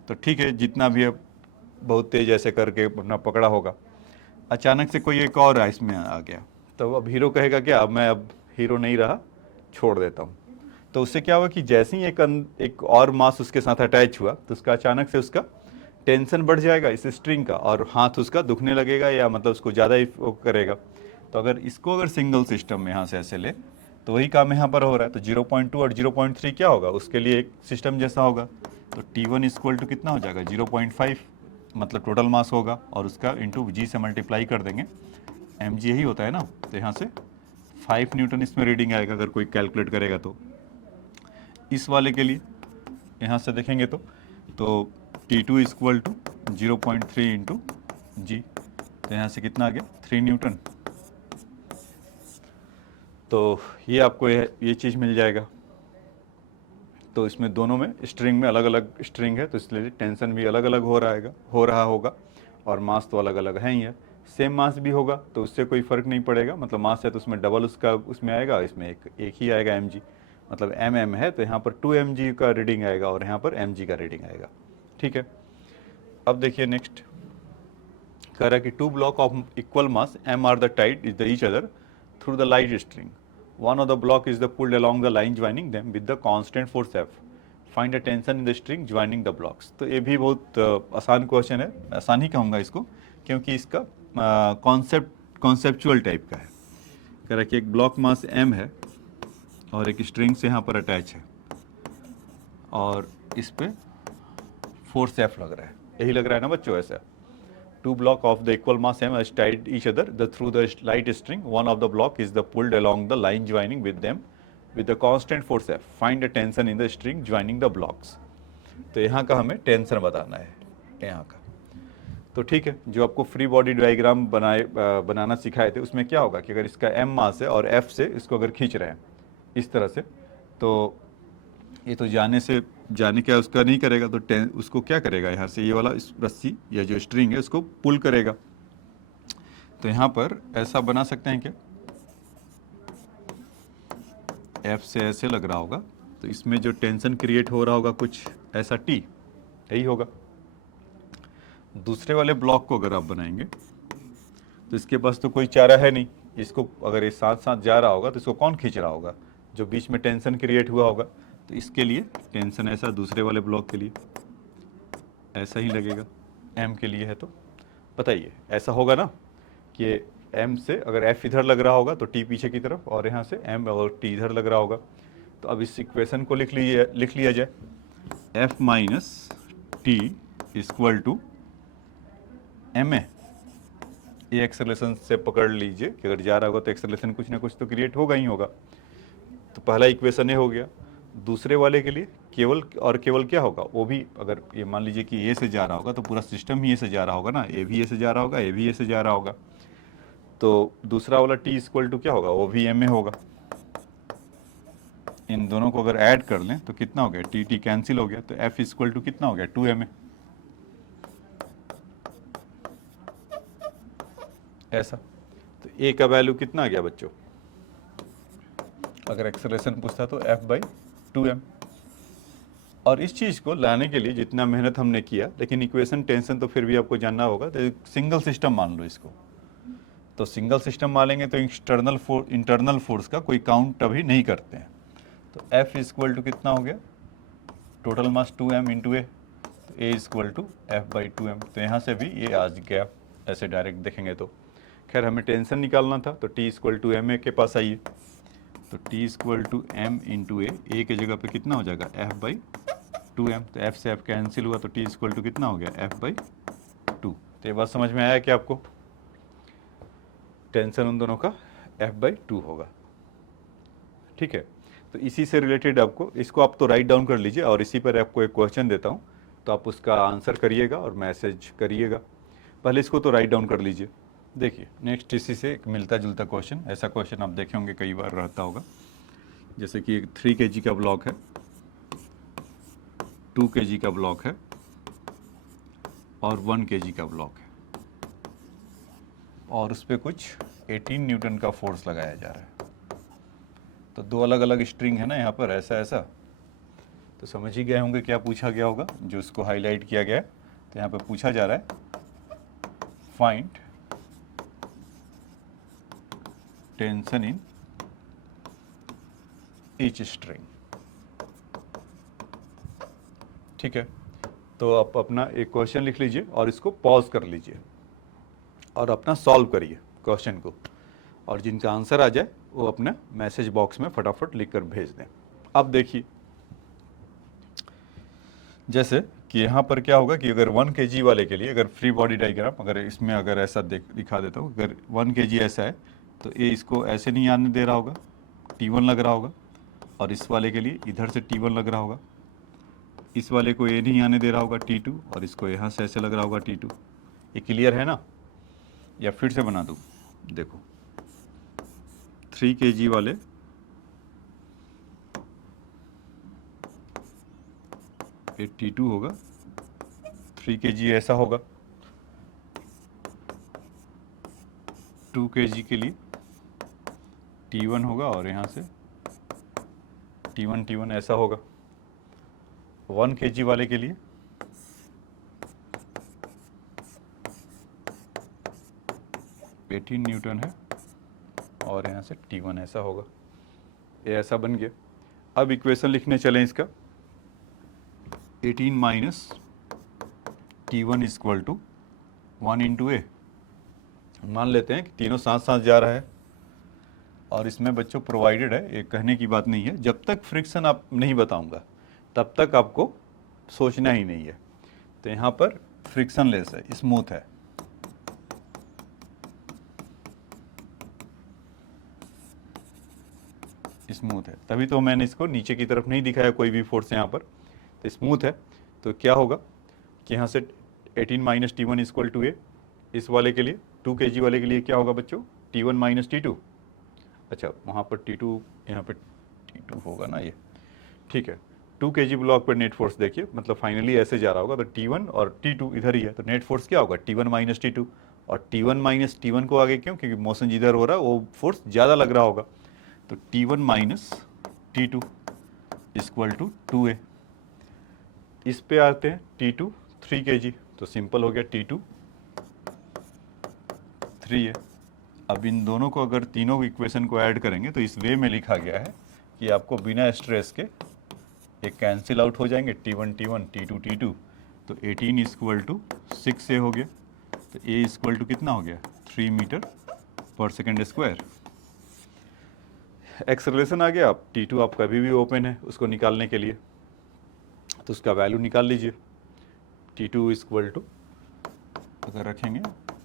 तो ठीक है जितना भी है बहुत तेज ऐसे करके अपना पकड़ा होगा, अचानक से कोई एक और इसमें आ गया, तो अब हीरो कहेगा क्या, अब हीरो नहीं रहा, छोड़ देता हूँ। तो उससे क्या हुआ कि जैसे ही एक और मास उसके साथ अटैच हुआ तो उसका अचानक से उसका टेंशन बढ़ जाएगा इस स्ट्रिंग का और हाथ उसका दुखने लगेगा या मतलब उसको ज़्यादा ही वो करेगा। तो अगर सिंगल सिस्टम में यहाँ से ऐसे ले तो वही काम यहाँ पर हो रहा है, तो 0.2 और 0.3 क्या होगा, उसके लिए एक सिस्टम जैसा होगा। तो T1 इक्वल टू कितना हो जाएगा 0.5, मतलब टोटल मास होगा और उसका इंटू जी से मल्टीप्लाई कर देंगे, mg यही होता है ना। तो यहाँ से 5 न्यूटन इसमें रीडिंग आएगा अगर कोई कैलकुलेट करेगा तो। इस वाले के लिए यहाँ से देखेंगे तो T2 इक्वल टू 0.3 इंटू जी, तो यहाँ से कितना आ गया 3 न्यूटन। तो ये आपको ये चीज़ मिल जाएगा। तो इसमें दोनों में स्ट्रिंग में अलग अलग स्ट्रिंग है तो इसलिए टेंशन भी अलग अलग हो रहा होगा और मास तो अलग अलग है ही है। सेम मास भी होगा तो उससे कोई फ़र्क नहीं पड़ेगा, मतलब मास है तो उसमें डबल उसका उसमें आएगा, इसमें एक ही आएगा mg, मतलब mm है तो यहाँ पर 2 mg का रीडिंग आएगा और यहाँ पर mg का रीडिंग आएगा। ठीक है, अब देखिए नेक्स्ट कह रहा है कि 2 block of equal mass m are the tied is the each other through the light string, one of the block is the pulled along the line joining them with the constant force F, find a tension in the string joining the blocks। तो ये भी बहुत आसान question है, आसान ही कहूँगा इसको क्योंकि इसका कॉन्सेप्चुअल टाइप का है। कह रहा है कि एक ब्लॉक मास m है और एक स्ट्रिंग से यहाँ पर अटैच है और इस पे फोर्स F लग रहा है, यही लग रहा है ना बच्चों ऐसा। Two block of the equal mass m is tied each other through the light string. One of the block is the pulled along the line joining with them with the constant force F. Find the tension in the string joining the blocks. तो यहाँ का हमें tension बताना है यहाँ का। तो ठीक है, जो आपको फ्री बॉडी डायग्राम बनाना सिखाए थे उसमें क्या होगा कि अगर इसका m मास है और F से इसको अगर खींच रहे हैं इस तरह से, तो ये तो जाने क्या उसका नहीं करेगा, तो उसको क्या करेगा यहाँ से ये वाला इस रस्सी या जो स्ट्रिंग है उसको पुल करेगा। तो यहाँ पर ऐसा बना सकते हैं क्या, F से ऐसे लग रहा होगा तो इसमें जो टेंशन क्रिएट हो रहा होगा कुछ ऐसा T, यही होगा। दूसरे वाले ब्लॉक को अगर आप बनाएंगे तो इसके पास तो कोई चारा है नहीं, इसको अगर ये साथ साथ जा रहा होगा तो इसको कौन खींच रहा होगा, जो बीच में टेंशन क्रिएट हुआ होगा। तो इसके लिए टेंशन ऐसा, दूसरे वाले ब्लॉक के लिए ऐसा ही लगेगा, m के लिए है तो बताइए ऐसा होगा ना कि m से अगर f इधर लग रहा होगा तो t पीछे की तरफ और यहाँ से m और t इधर लग रहा होगा। तो अब इस इक्वेशन को लिख लिया जाए, f minus T equal to M A. ये एक्सेलरेशन से पकड़ लीजिए कि अगर जा रहा होगा तो एक्सेलरेशन कुछ ना कुछ तो क्रिएट होगा ही होगा। तो पहला इक्वेशन ये हो गया। दूसरे वाले के लिए केवल क्या होगा, वो भी अगर ये मान लीजिए कि ए से जा रहा होगा तो पूरा सिस्टम ही ए से जा रहा होगा ना, ए भी ए से जा रहा होगा, ए भी ए से जा रहा होगा। तो दूसरा वाला टी इक्वल टू क्या होगा, वो भी एम ए होगा। इन दोनों को अगर ऐड कर लें तो कितना हो गया, टी टी कैंसिल हो गया, तो एफ इक्वल टू कितना हो गया 2 एम ए। ऐसा तो ए का वैल्यू कितना आ गया बच्चों, अगर एक्सेलरेशन पूछता तो F/2m। और इस चीज़ को लाने के लिए जितना मेहनत हमने किया, लेकिन इक्वेशन टेंशन तो फिर भी आपको जानना होगा। तो सिंगल सिस्टम मान लो इसको, तो सिंगल सिस्टम मानेंगे तो इंटरनल फोर्स का कोई काउंट अभी नहीं करते हैं। तो F इक्वल टू कितना हो गया, टोटल मास 2m इंटू ए, तो A इक्वल टू F/2m। तो यहाँ से भी ये आ गया, ऐसे डायरेक्ट देखेंगे तो। खैर हमें टेंशन निकालना था तो T equal to M a के पास आइए, तो T equal to m into a के जगह पे कितना हो जाएगा F/2m। तो F से F कैंसिल हुआ तो T इक्वल टू कितना हो गया F/2। तो ये बात समझ में आया कि आपको टेंशन उन दोनों का F/2 होगा। ठीक है, तो इसी से रिलेटेड आपको, इसको आप तो राइट डाउन कर लीजिए और इसी पर आपको एक क्वेश्चन देता हूँ, तो आप उसका आंसर करिएगा और मैसेज करिएगा। पहले इसको तो राइट डाउन कर लीजिए। देखिए नेक्स्ट इसी से एक मिलता जुलता क्वेश्चन, ऐसा क्वेश्चन आप देखे होंगे कई बार रहता होगा, जैसे कि एक 3 kg का ब्लॉक है, 2 kg का ब्लॉक है और 1 kg का ब्लॉक है, और उस पर कुछ 18 न्यूटन का फोर्स लगाया जा रहा है। तो दो अलग अलग स्ट्रिंग है ना यहाँ पर, ऐसा ऐसा, तो समझ ही गए होंगे क्या पूछा गया होगा, जो इसको हाईलाइट किया गया है। तो यहाँ पर पूछा जा रहा है find tension in each string. ठीक है, तो आप अपना एक क्वेश्चन लिख लीजिए और इसको पॉज कर लीजिए और अपना सॉल्व करिए क्वेश्चन को, और जिनका आंसर आ जाए वो अपना मैसेज बॉक्स में फटाफट लिखकर भेज दें। अब देखिए जैसे कि यहाँ पर क्या होगा कि अगर 1 kg वाले के लिए, अगर फ्री बॉडी डायग्राम अगर इसमें अगर ऐसा दिखा देता हूँ, अगर 1 kg ऐसा है तो ये इसको ऐसे नहीं आने दे रहा होगा, T1 लग रहा होगा, और इस वाले के लिए इधर से T1 लग रहा होगा, इस वाले को ये नहीं आने दे रहा होगा T2, और इसको यहाँ से ऐसे लग रहा होगा T2। ये क्लियर है ना, या फिर से बना दूँ? देखो 3 kg वाले ये T2 होगा, 3 kg ऐसा होगा, 2 kg के लिए T1 होगा और यहाँ से T1 ऐसा होगा। 1 kg वाले के लिए न्यूटन है और यहाँ से T1 ऐसा होगा। ये ऐसा बन गया। अब इक्वेशन लिखने चलें इसका, 18 minus T1 equal to 1 into a. मान लेते हैं कि तीनों साथ साथ जा रहा है, और इसमें बच्चों प्रोवाइडेड है, ये कहने की बात नहीं है, जब तक फ्रिक्शन आप नहीं बताऊंगा तब तक आपको सोचना ही नहीं है। तो यहाँ पर फ्रिक्शन लेस है, स्मूथ है, स्मूथ है, तभी तो मैंने इसको नीचे की तरफ नहीं दिखाया कोई भी फोर्स यहाँ पर। तो स्मूथ है, तो क्या होगा कि यहाँ से 18 माइनस T1 इक्वल टू ए, इस वाले के लिए 2 kg वाले के लिए क्या होगा बच्चों, T1 माइनस T2। अच्छा वहाँ पर T2, यहाँ पर T2 होगा ना ये, ठीक है। 2 kg ब्लॉक पर नेट फोर्स देखिए, मतलब फाइनली ऐसे जा रहा होगा, तो T1 और T2 इधर ही है, तो नेट फोर्स क्या होगा T1 माइनस T2, और T1 माइनस T1 को आगे क्यों, क्योंकि मोशन जिधर हो रहा है वो फोर्स ज़्यादा लग रहा होगा। तो T1 minus T2 equal to 2a। इस पे आते हैं T2 3 kg, तो सिंपल हो गया T2 3a। अब इन दोनों को अगर तीनों इक्वेशन को ऐड करेंगे तो इस वे में लिखा गया है कि आपको बिना स्ट्रेस के एक कैंसिल आउट हो जाएंगे, T1 T2 T2, तो 18 इक्वल टू 6a हो गया। तो a इक्वल टू कितना हो गया, 3 metre per second square. Acceleration आ गया। आप T2 आपका अभी भी ओपन है उसको निकालने के लिए, तो उसका वैल्यू निकाल लीजिए। T2 इक्वल टू अगर रखेंगे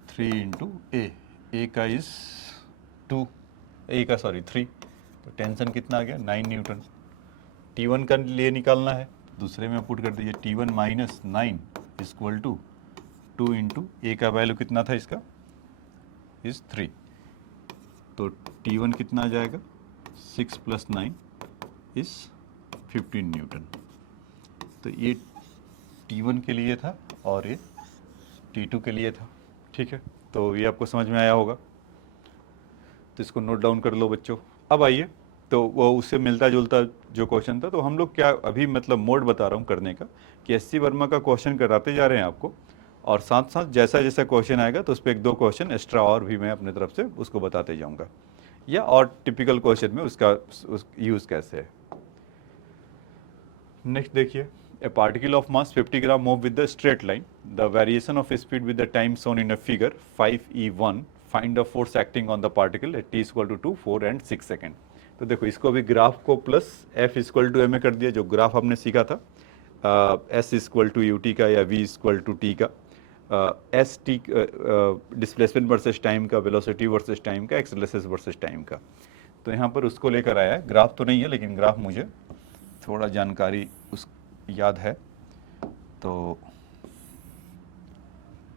3 इंटू ए का इज 2, ए का सॉरी 3, तो टेंशन कितना आ गया 9 न्यूटन। T1 का लिए निकालना है, दूसरे में पुट कर दीजिए T1 minus 9 equal to 2 into a का वैल्यू कितना था इसका, इज 3, तो T1 कितना आ जाएगा 6 प्लस 9 इज 15 न्यूटन। तो ये T1 के लिए था और ये T2 के लिए था। ठीक है, तो ये आपको समझ में आया होगा, तो इसको नोट डाउन कर लो बच्चों। अब आइए, तो वो उससे मिलता जुलता जो क्वेश्चन था, तो हम लोग क्या अभी मतलब मोड बता रहा हूँ करने का कि SC वर्मा का क्वेश्चन कराते जा रहे हैं आपको, और साथ साथ जैसा जैसा क्वेश्चन आएगा तो उस पर 1-2 क्वेश्चन एक्स्ट्रा और भी मैं अपने तरफ से उसको बताते जाऊँगा, या और टिपिकल क्वेश्चन में उसका यूज़ कैसे है। नेक्स्ट देखिए, a particle of mass 50 gram move with the straight line, the variation of speed with the time shown in a figure 5e1, find the force acting on the particle at t equal to 2, 4 and 6 सेकेंड। तो देखो इसको अभी graph को plus f equal to A में कर दिया, जो ग्राफ हमने सीखा था s equal to you T का या v इक्वल टू टी का, S T displacement versus time का, वेलोसिटी वर्सेस टाइम का, एक्सेलरेशन वर्सेस टाइम का। तो यहाँ पर उसको लेकर आया है, ग्राफ तो नहीं है लेकिन ग्राफ मुझे थोड़ा जानकारी उस याद है। तो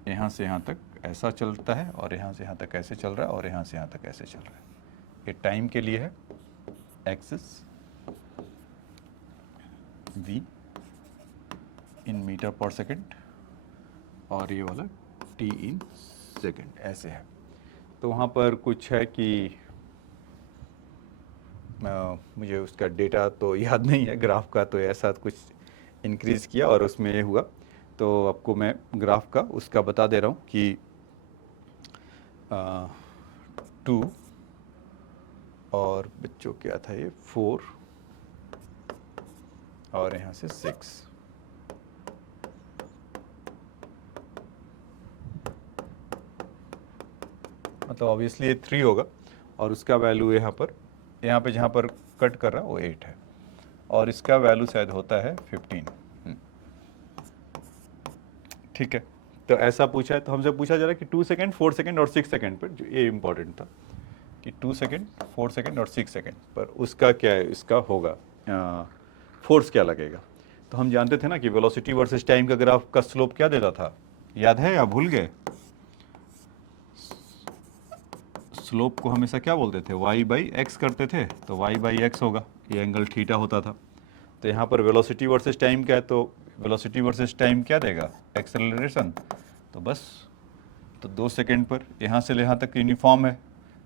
यहाँ से यहाँ तक ऐसा चलता है और यहाँ से यहाँ तक ऐसे चल रहा है और यहाँ से यहाँ तक ऐसे चल रहा है। ये टाइम के लिए है, axis v in metre per second और ये वाला t इन सेकेंड ऐसे है। तो वहाँ पर कुछ है कि मुझे उसका डेटा तो याद नहीं है, ग्राफ का तो ऐसा कुछ इंक्रीज़ किया और उसमें ये हुआ। तो आपको मैं ग्राफ का उसका बता दे रहा हूँ कि 2 और बच्चों क्या था ये 4 और यहाँ से 6। मतलब ऑब्वियसली ये 3 होगा और उसका वैल्यू यहाँ पे जहाँ पर कट कर रहा है वो 8 है और इसका वैल्यू शायद होता है 15। ठीक है, तो ऐसा पूछा है। तो हमसे पूछा जा रहा है कि 2 सेकेंड, 4 सेकेंड और 6 सेकेंड पर, जो ये इम्पोर्टेंट था कि 2 सेकेंड, 4 सेकेंड और 6 सेकेंड पर उसका क्या है, इसका होगा फोर्स क्या लगेगा। तो हम जानते थे ना कि वेलोसिटी वर्सेस टाइम का ग्राफ का स्लोप क्या देता था, याद है या भूल गए? स्लोप को हमेशा क्या बोलते थे, y बाई एक्स करते थे। तो y बाई एक्स होगा, ये एंगल थीटा होता था। तो यहाँ पर वेलोसिटी वर्सेस टाइम क्या है, तो वेलोसिटी वर्सेस टाइम क्या देगा, एक्सेलरेशन। तो बस तो 2 सेकेंड पर यहाँ से यहाँ तक यूनिफॉर्म है,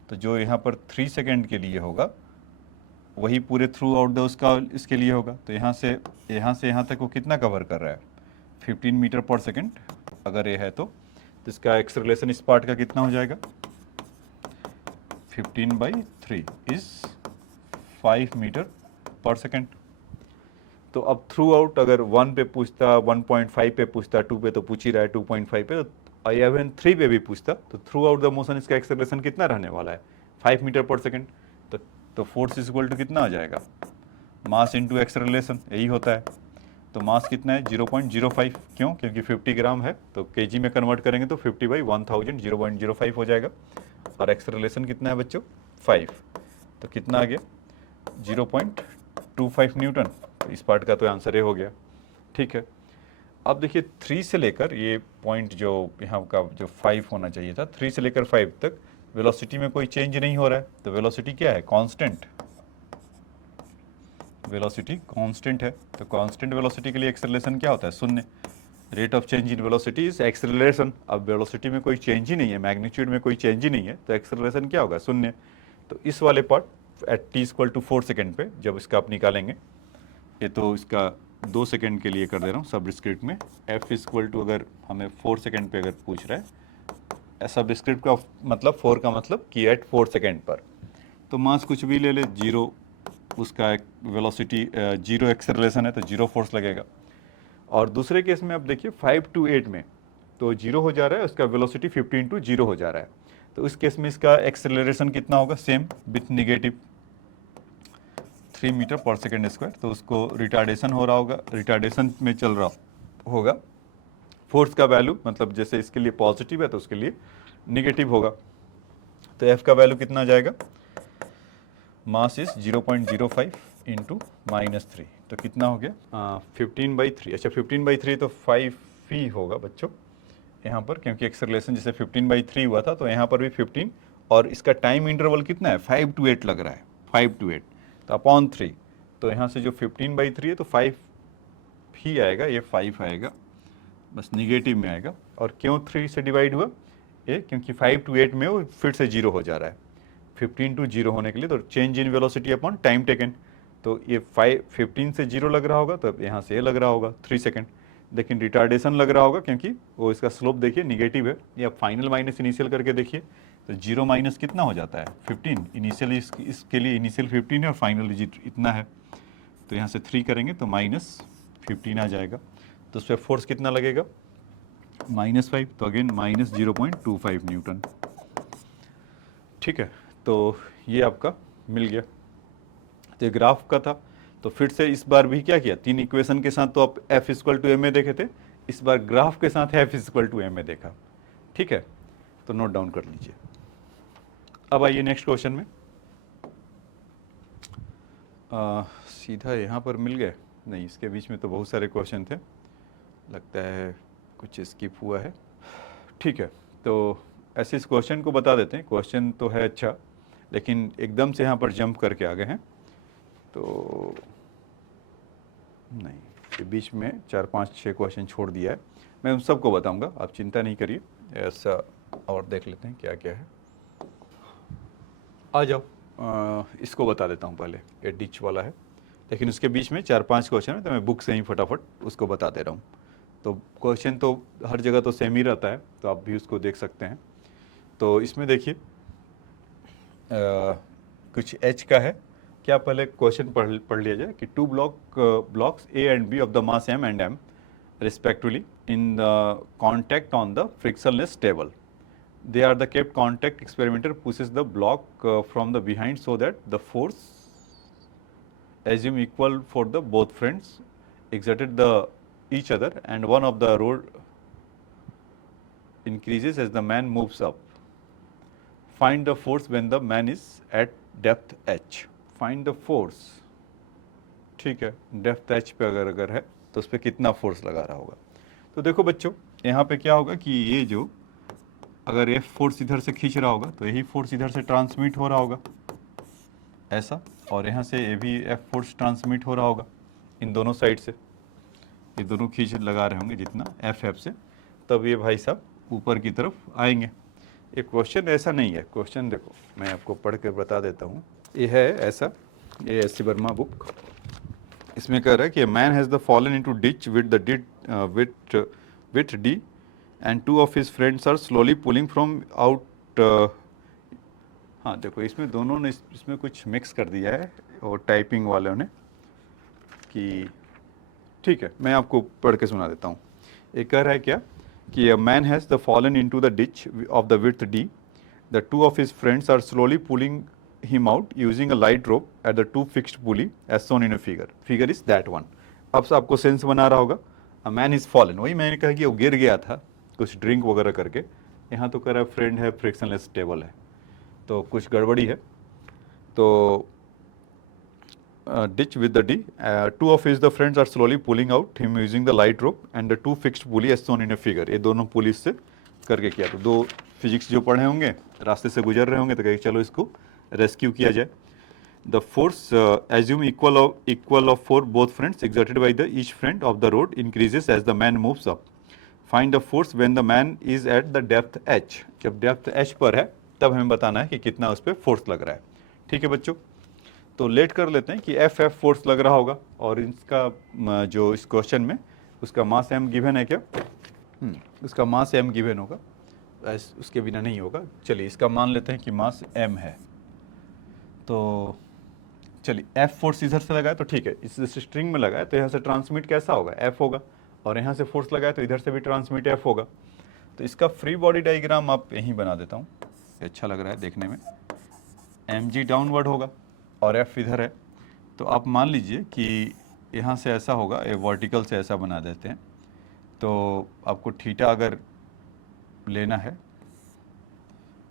तो जो यहाँ पर 3 सेकेंड के लिए होगा वही पूरे थ्रू आउट द उसका इसके लिए होगा। तो यहाँ से यहाँ तक वो कितना कवर कर रहा है, 15 मीटर पर सेकेंड अगर ये है तो इसका एक्सेलरेशन इस पार्ट का कितना हो जाएगा, 15/3 इज 5 मीटर पर सेकेंड। तो अब थ्रू आउट अगर 1 पे पूछता, 1.5 पे पूछता, 2 पे तो पूछ ही रहा है 2.5 पे, तो इवन 3 पे भी पूछता तो थ्रू आउट द मोशन इसका एक्सेलरेशन कितना रहने वाला है, 5 मीटर पर सेकेंड। तो फोर्स इज इक्वल टू कितना आ जाएगा, मास इनटू एक्सेलरेशन, यही होता है। तो मास कितना है 0.05, क्यों, क्योंकि 50 ग्राम है तो केजी में कन्वर्ट करेंगे तो 50/1000 0.05 हो जाएगा। और एक्सेलरेशन कितना है बच्चों, 5, तो कितना आ गया 0.25 न्यूटन। तो इस पार्ट का तो आंसर ये हो गया। ठीक है, अब देखिए 3 से लेकर ये पॉइंट जो यहाँ का जो 5 होना चाहिए था, 3 से लेकर 5 तक वेलोसिटी में कोई चेंज नहीं हो रहा है। तो वेलोसिटी क्या है, कांस्टेंट, वेलोसिटी कांस्टेंट है। तो कांस्टेंट वेलोसिटी के लिए एक्सेलरेशन क्या होता है, 0। Rate of change in velocity is acceleration. अब वेलोसिटी में कोई चेंज ही नहीं है, मैग्नीट्यूड में कोई चेंज ही नहीं है, तो एक्सेलरेशन क्या होगा, 0। तो इस वाले part at t equal to 4 second पे जब इसका आप निकालेंगे, ये तो इसका 2 सेकेंड के लिए कर दे रहा हूँ सबस्क्रिप्ट में, f इक्वल टू अगर हमें 4 सेकेंड पे अगर पूछ रहा है, सबस्क्रिप्ट का मतलब 4 का मतलब कि एट 4 सेकेंड पर, तो मास कुछ भी ले ले, 0 उसका वेलोसिटी, 0 एक्सेलरेशन है तो 0 फोर्स लगेगा। और दूसरे केस में आप देखिए 5 to 8 में तो 0 हो जा रहा है, उसका वेलोसिटी 15 to 0 हो जा रहा है। तो इस केस में इसका एक्सेलरेशन कितना होगा, same with negative 3 metre per second square. तो उसको रिटार्डेशन हो रहा होगा, रिटार्डेशन में चल रहा होगा। फोर्स का वैल्यू मतलब जैसे इसके लिए पॉजिटिव है तो उसके लिए निगेटिव होगा। तो एफ का वैल्यू कितना आ जाएगा, मास इज 0.05 इंटू -3, तो कितना हो गया 15/3। अच्छा 15/3 तो 5 ही होगा बच्चों यहाँ पर, क्योंकि एक्सेलरेशन जैसे 15/3 हुआ था तो यहाँ पर भी 15, और इसका टाइम इंटरवल कितना है 5 to 8 लग रहा है, 5 to 8 तो अपॉन 3। तो यहाँ से जो 15/3 है तो 5 ही आएगा, ये 5 आएगा, बस निगेटिव में आएगा। और क्यों 3 से डिवाइड हुआ, ये क्योंकि 5 to 8 में वो फिर से 0 हो जा रहा है, 15 to 0 होने के लिए। तो change in velocity upon time taken, तो ये 15 से 0 लग रहा होगा, तो यहाँ से ये लग रहा होगा 3 सेकेंड। लेकिन रिटार्डेशन लग रहा होगा क्योंकि वो इसका स्लोप देखिए निगेटिव है। ये आप फाइनल माइनस इनिशियल करके देखिए, तो 0 माइनस कितना हो जाता है 15, इनिशियली इसके लिए इनिशियल 15 है और फाइनल डिजिट इतना है। तो यहाँ से 3 करेंगे तो -15 आ जाएगा। तो उस पर फोर्स कितना लगेगा, -5, तो अगेन -0.25 न्यूटन। ठीक है, तो ये आपका मिल गया। तो ये ग्राफ का था। तो फिर से इस बार भी क्या किया, 3 इक्वेशन के साथ तो आप F इक्वल टू ma देखे थे, इस बार ग्राफ के साथ F इक्वल टू ma देखा। ठीक है, तो नोट डाउन कर लीजिए। अब आइए नेक्स्ट क्वेश्चन में। सीधा यहाँ पर मिल गए? नहीं, इसके बीच में तो बहुत सारे क्वेश्चन थे, लगता है कुछ स्किप हुआ है। ठीक है, तो ऐसे इस क्वेश्चन को बता देते हैं। क्वेश्चन तो है अच्छा, लेकिन एकदम से यहाँ पर जंप करके आ गए हैं, तो नहीं, ये बीच में 4 5 6 क्वेश्चन छोड़ दिया है। मैं उन सबको बताऊंगा, आप चिंता नहीं करिए। ऐसा और देख लेते हैं क्या क्या है। आ जाओ, इसको बता देता हूँ पहले। ये डिच वाला है, लेकिन उसके बीच में 4 5 क्वेश्चन है, तो मैं बुक से ही फटाफट उसको बता दे रहा हूँ। तो क्वेश्चन तो हर जगह तो सेम ही रहता है, तो आप भी उसको देख सकते हैं। तो इसमें देखिए कुछ एच का है। क्या पहले क्वेश्चन पढ़ लिया जाए कि two blocks A and B of the mass M and M respectively in the contact on the frictionless table. They are the kept contact. Experimenter pushes the block from the behind so that the force assume equal for the both friends exerted the each other, and one of the rod increases as the man moves up. Find the force when the man is at depth h. Find the force. ठीक है, depth H पे अगर है तो उस पर कितना force लगा रहा होगा। तो देखो बच्चों, यहाँ पे क्या होगा कि ये जो अगर एफ फोर्स इधर से खींच रहा होगा तो यही फोर्स इधर से ट्रांसमिट हो रहा होगा ऐसा, और यहाँ से ये भी एफ फोर्स ट्रांसमिट हो रहा होगा इन दोनों साइड से। ये दोनों खींच लगा रहे होंगे जितना एफ से, तब ये भाई साहब ऊपर की तरफ आएंगे। ये क्वेश्चन ऐसा नहीं है। क्वेश्चन देखो, मैं आपको पढ़ के बता देता हूँ। ये है ऐसा, ये एस सी वर्मा बुक। इसमें कह रहा है कि man has the fallen into ditch width D and two of his friends are slowly pulling from out. हाँ देखो, इसमें दोनों ने इसमें कुछ मिक्स कर दिया है और टाइपिंग वालों ने कि, ठीक है मैं आपको पढ़ के सुना देता हूँ। ये कह रहा है क्या कि a man has the fallen into the ditch of the width D, the two of his friends are slowly pulling him out using a light rope at the two fixed pulley as shown in a figure. Figure is that one. अब से आपको sense बना रहा होगा। A man is fallen, वही मैंने कहा कि वो गिर गया था कुछ ड्रिंक वगैरह करके। यहाँ तो कह रहा है फ्रेंड है, फ्रिक्शनलेस टेबल है, तो कुछ गड़बड़ी है। तो ditch with the D, two of his the friends are slowly pulling out him using the light rope and the two fixed pulley as shown in a figure. ये दोनों police से करके किया। तो दो फिजिक्स जो पढ़े होंगे, रास्ते से गुजर रहे होंगे, तो कहे चलो इसको रेस्क्यू किया जाए। The force assume equal of for both friends exerted by the each friend of the road increases as the man moves up. Find the force when the man is at the depth H. जब depth H पर है तब हमें बताना है कि कितना उस पर फोर्स लग रहा है। ठीक है बच्चों, तो लेट कर लेते हैं कि एफ फोर्स लग रहा होगा, और इसका जो इस क्वेश्चन में उसका मास एम गिवन है क्या? उसका मास एम गिवन होगा, उसके बिना नहीं होगा। चलिए इसका मान लेते हैं कि मास एम है। तो चलिए एफ फोर्स इधर से लगाए तो ठीक है, इस स्ट्रिंग में लगाए तो यहाँ से ट्रांसमिट कैसा होगा? एफ होगा, और यहाँ से फोर्स लगाए तो इधर से भी ट्रांसमिट एफ होगा। तो इसका फ्री बॉडी डायग्राम आप यहीं बना देता हूँ, अच्छा लग रहा है देखने में। एम जी डाउनवर्ड होगा और एफ इधर है, तो आप मान लीजिए कि यहाँ से ऐसा होगा, ये वर्टिकल से ऐसा बना देते हैं। तो आपको थीटा अगर लेना है,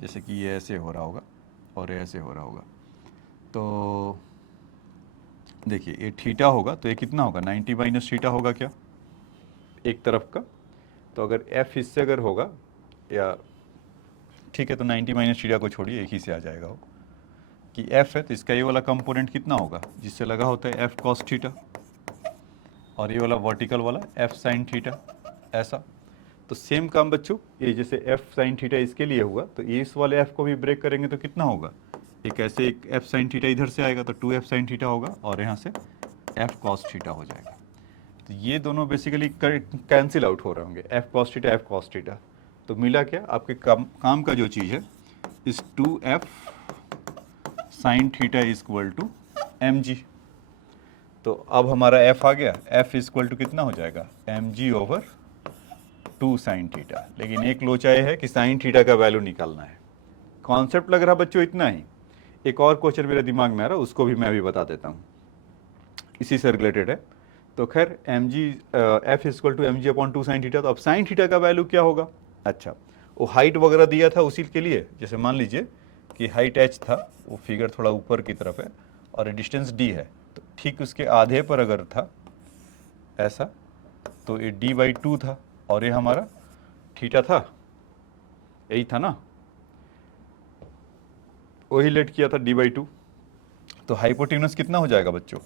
जैसे कि ये ऐसे हो रहा होगा और ये ऐसे हो रहा होगा, तो देखिए ये थीटा होगा तो ये कितना होगा? 90 माइनस थीटा होगा क्या एक तरफ का? तो अगर एफ इससे अगर होगा, या ठीक है तो 90 माइनस थीटा को छोड़िए, एक ही से आ जाएगा वो कि एफ है, तो इसका ये वाला कंपोनेंट कितना होगा जिससे लगा होता है एफ कॉस थीटा, और ये वाला वर्टिकल वाला एफ साइन थीटा, ऐसा। तो सेम काम बच्चों, ये जैसे एफ साइन थीटा इसके लिए हुआ, तो ये इस वाले एफ को भी ब्रेक करेंगे तो कितना होगा? एक ऐसे एक एफ साइन थीटा इधर से आएगा तो 2 एफ साइन थीटा होगा, और यहाँ से एफ कॉस थीटा हो जाएगा। तो ये दोनों बेसिकली कैंसिल आउट हो रहे होंगे, F cos theta F cos theta. तो मिला क्या? आपके काम का जो चीज़ है, इस 2 F sine theta is equal to M G. तो अब हमारा एफ आ गया, एफ इज इक्वल टू कितना हो जाएगा? M G over 2 sine theta. लेकिन एक लोचा ये है कि साइन थीटा का वैल्यू निकालना है। कॉन्सेप्ट लग रहा बच्चों इतना ही। एक और क्वेश्चन मेरे दिमाग में आ रहा है, उसको भी मैं अभी बता देता हूँ, इसी से रिलेटेड है। तो खैर M G F is equal to M G upon 2 sine theta. तो अब साइन थीटा का वैल्यू क्या होगा? अच्छा, वो हाइट वगैरह दिया था उसी के लिए, जैसे मान लीजिए कि हाइट h था, वो फिगर थोड़ा ऊपर की तरफ है और डिस्टेंस d है, तो ठीक उसके आधे पर अगर था ऐसा, तो ये d/2 था और ये हमारा थीटा था, यही था ना, वही लेट किया था d/2। तो हाइपोटेन्यूस कितना हो जाएगा बच्चों,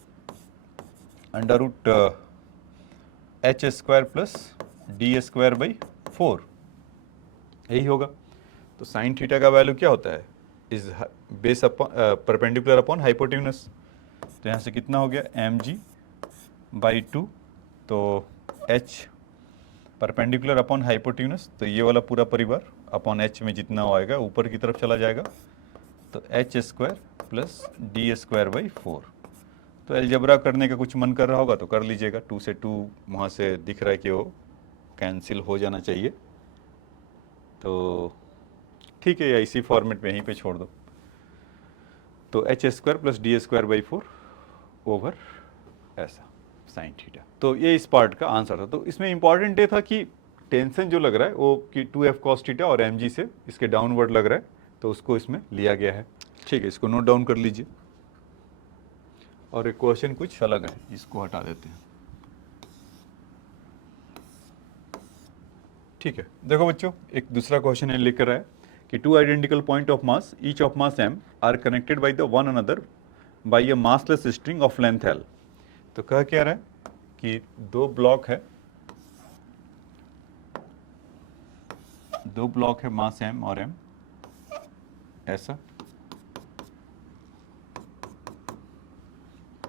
√h² प्लस d²/4, यही होगा। तो साइन थीटा का वैल्यू क्या होता है, is base upon perpendicular upon hypotenuse. तो यहाँ से कितना हो गया mg/2, तो h परपेंडिकुलर अपॉन हाइपोटेन्यूस, तो ये वाला पूरा परिवार अपॉन h में जितना आएगा ऊपर की तरफ चला जाएगा, तो h² प्लस d²/4। तो एलजबरा करने का कुछ मन कर रहा होगा तो कर लीजिएगा, 2 से 2 वहाँ से दिख रहा है कि वो कैंसिल हो जाना चाहिए, तो ठीक है, या इसी फॉर्मेट में यहीं पे छोड़ दो। तो h² प्लस d²/4 ओवर ऐसा साइन थीटा। तो ये इस पार्ट का आंसर था। तो इसमें इंपॉर्टेंट ये था कि टेंशन जो लग रहा है वो कि 2f cos थीटा और mg से इसके डाउनवर्ड लग रहा है, तो उसको इसमें लिया गया है। ठीक है, इसको नोट डाउन कर लीजिए। और एक क्वेश्चन कुछ अलग है, इसको हटा देते हैं। ठीक है, देखो बच्चों, एक दूसरा क्वेश्चन है लेकर आए कि 2 identical point of mass each of mass m are connected by the one another by a massless string of length l। तो कह क्या रहा है कि दो ब्लॉक है मास m और m ऐसा,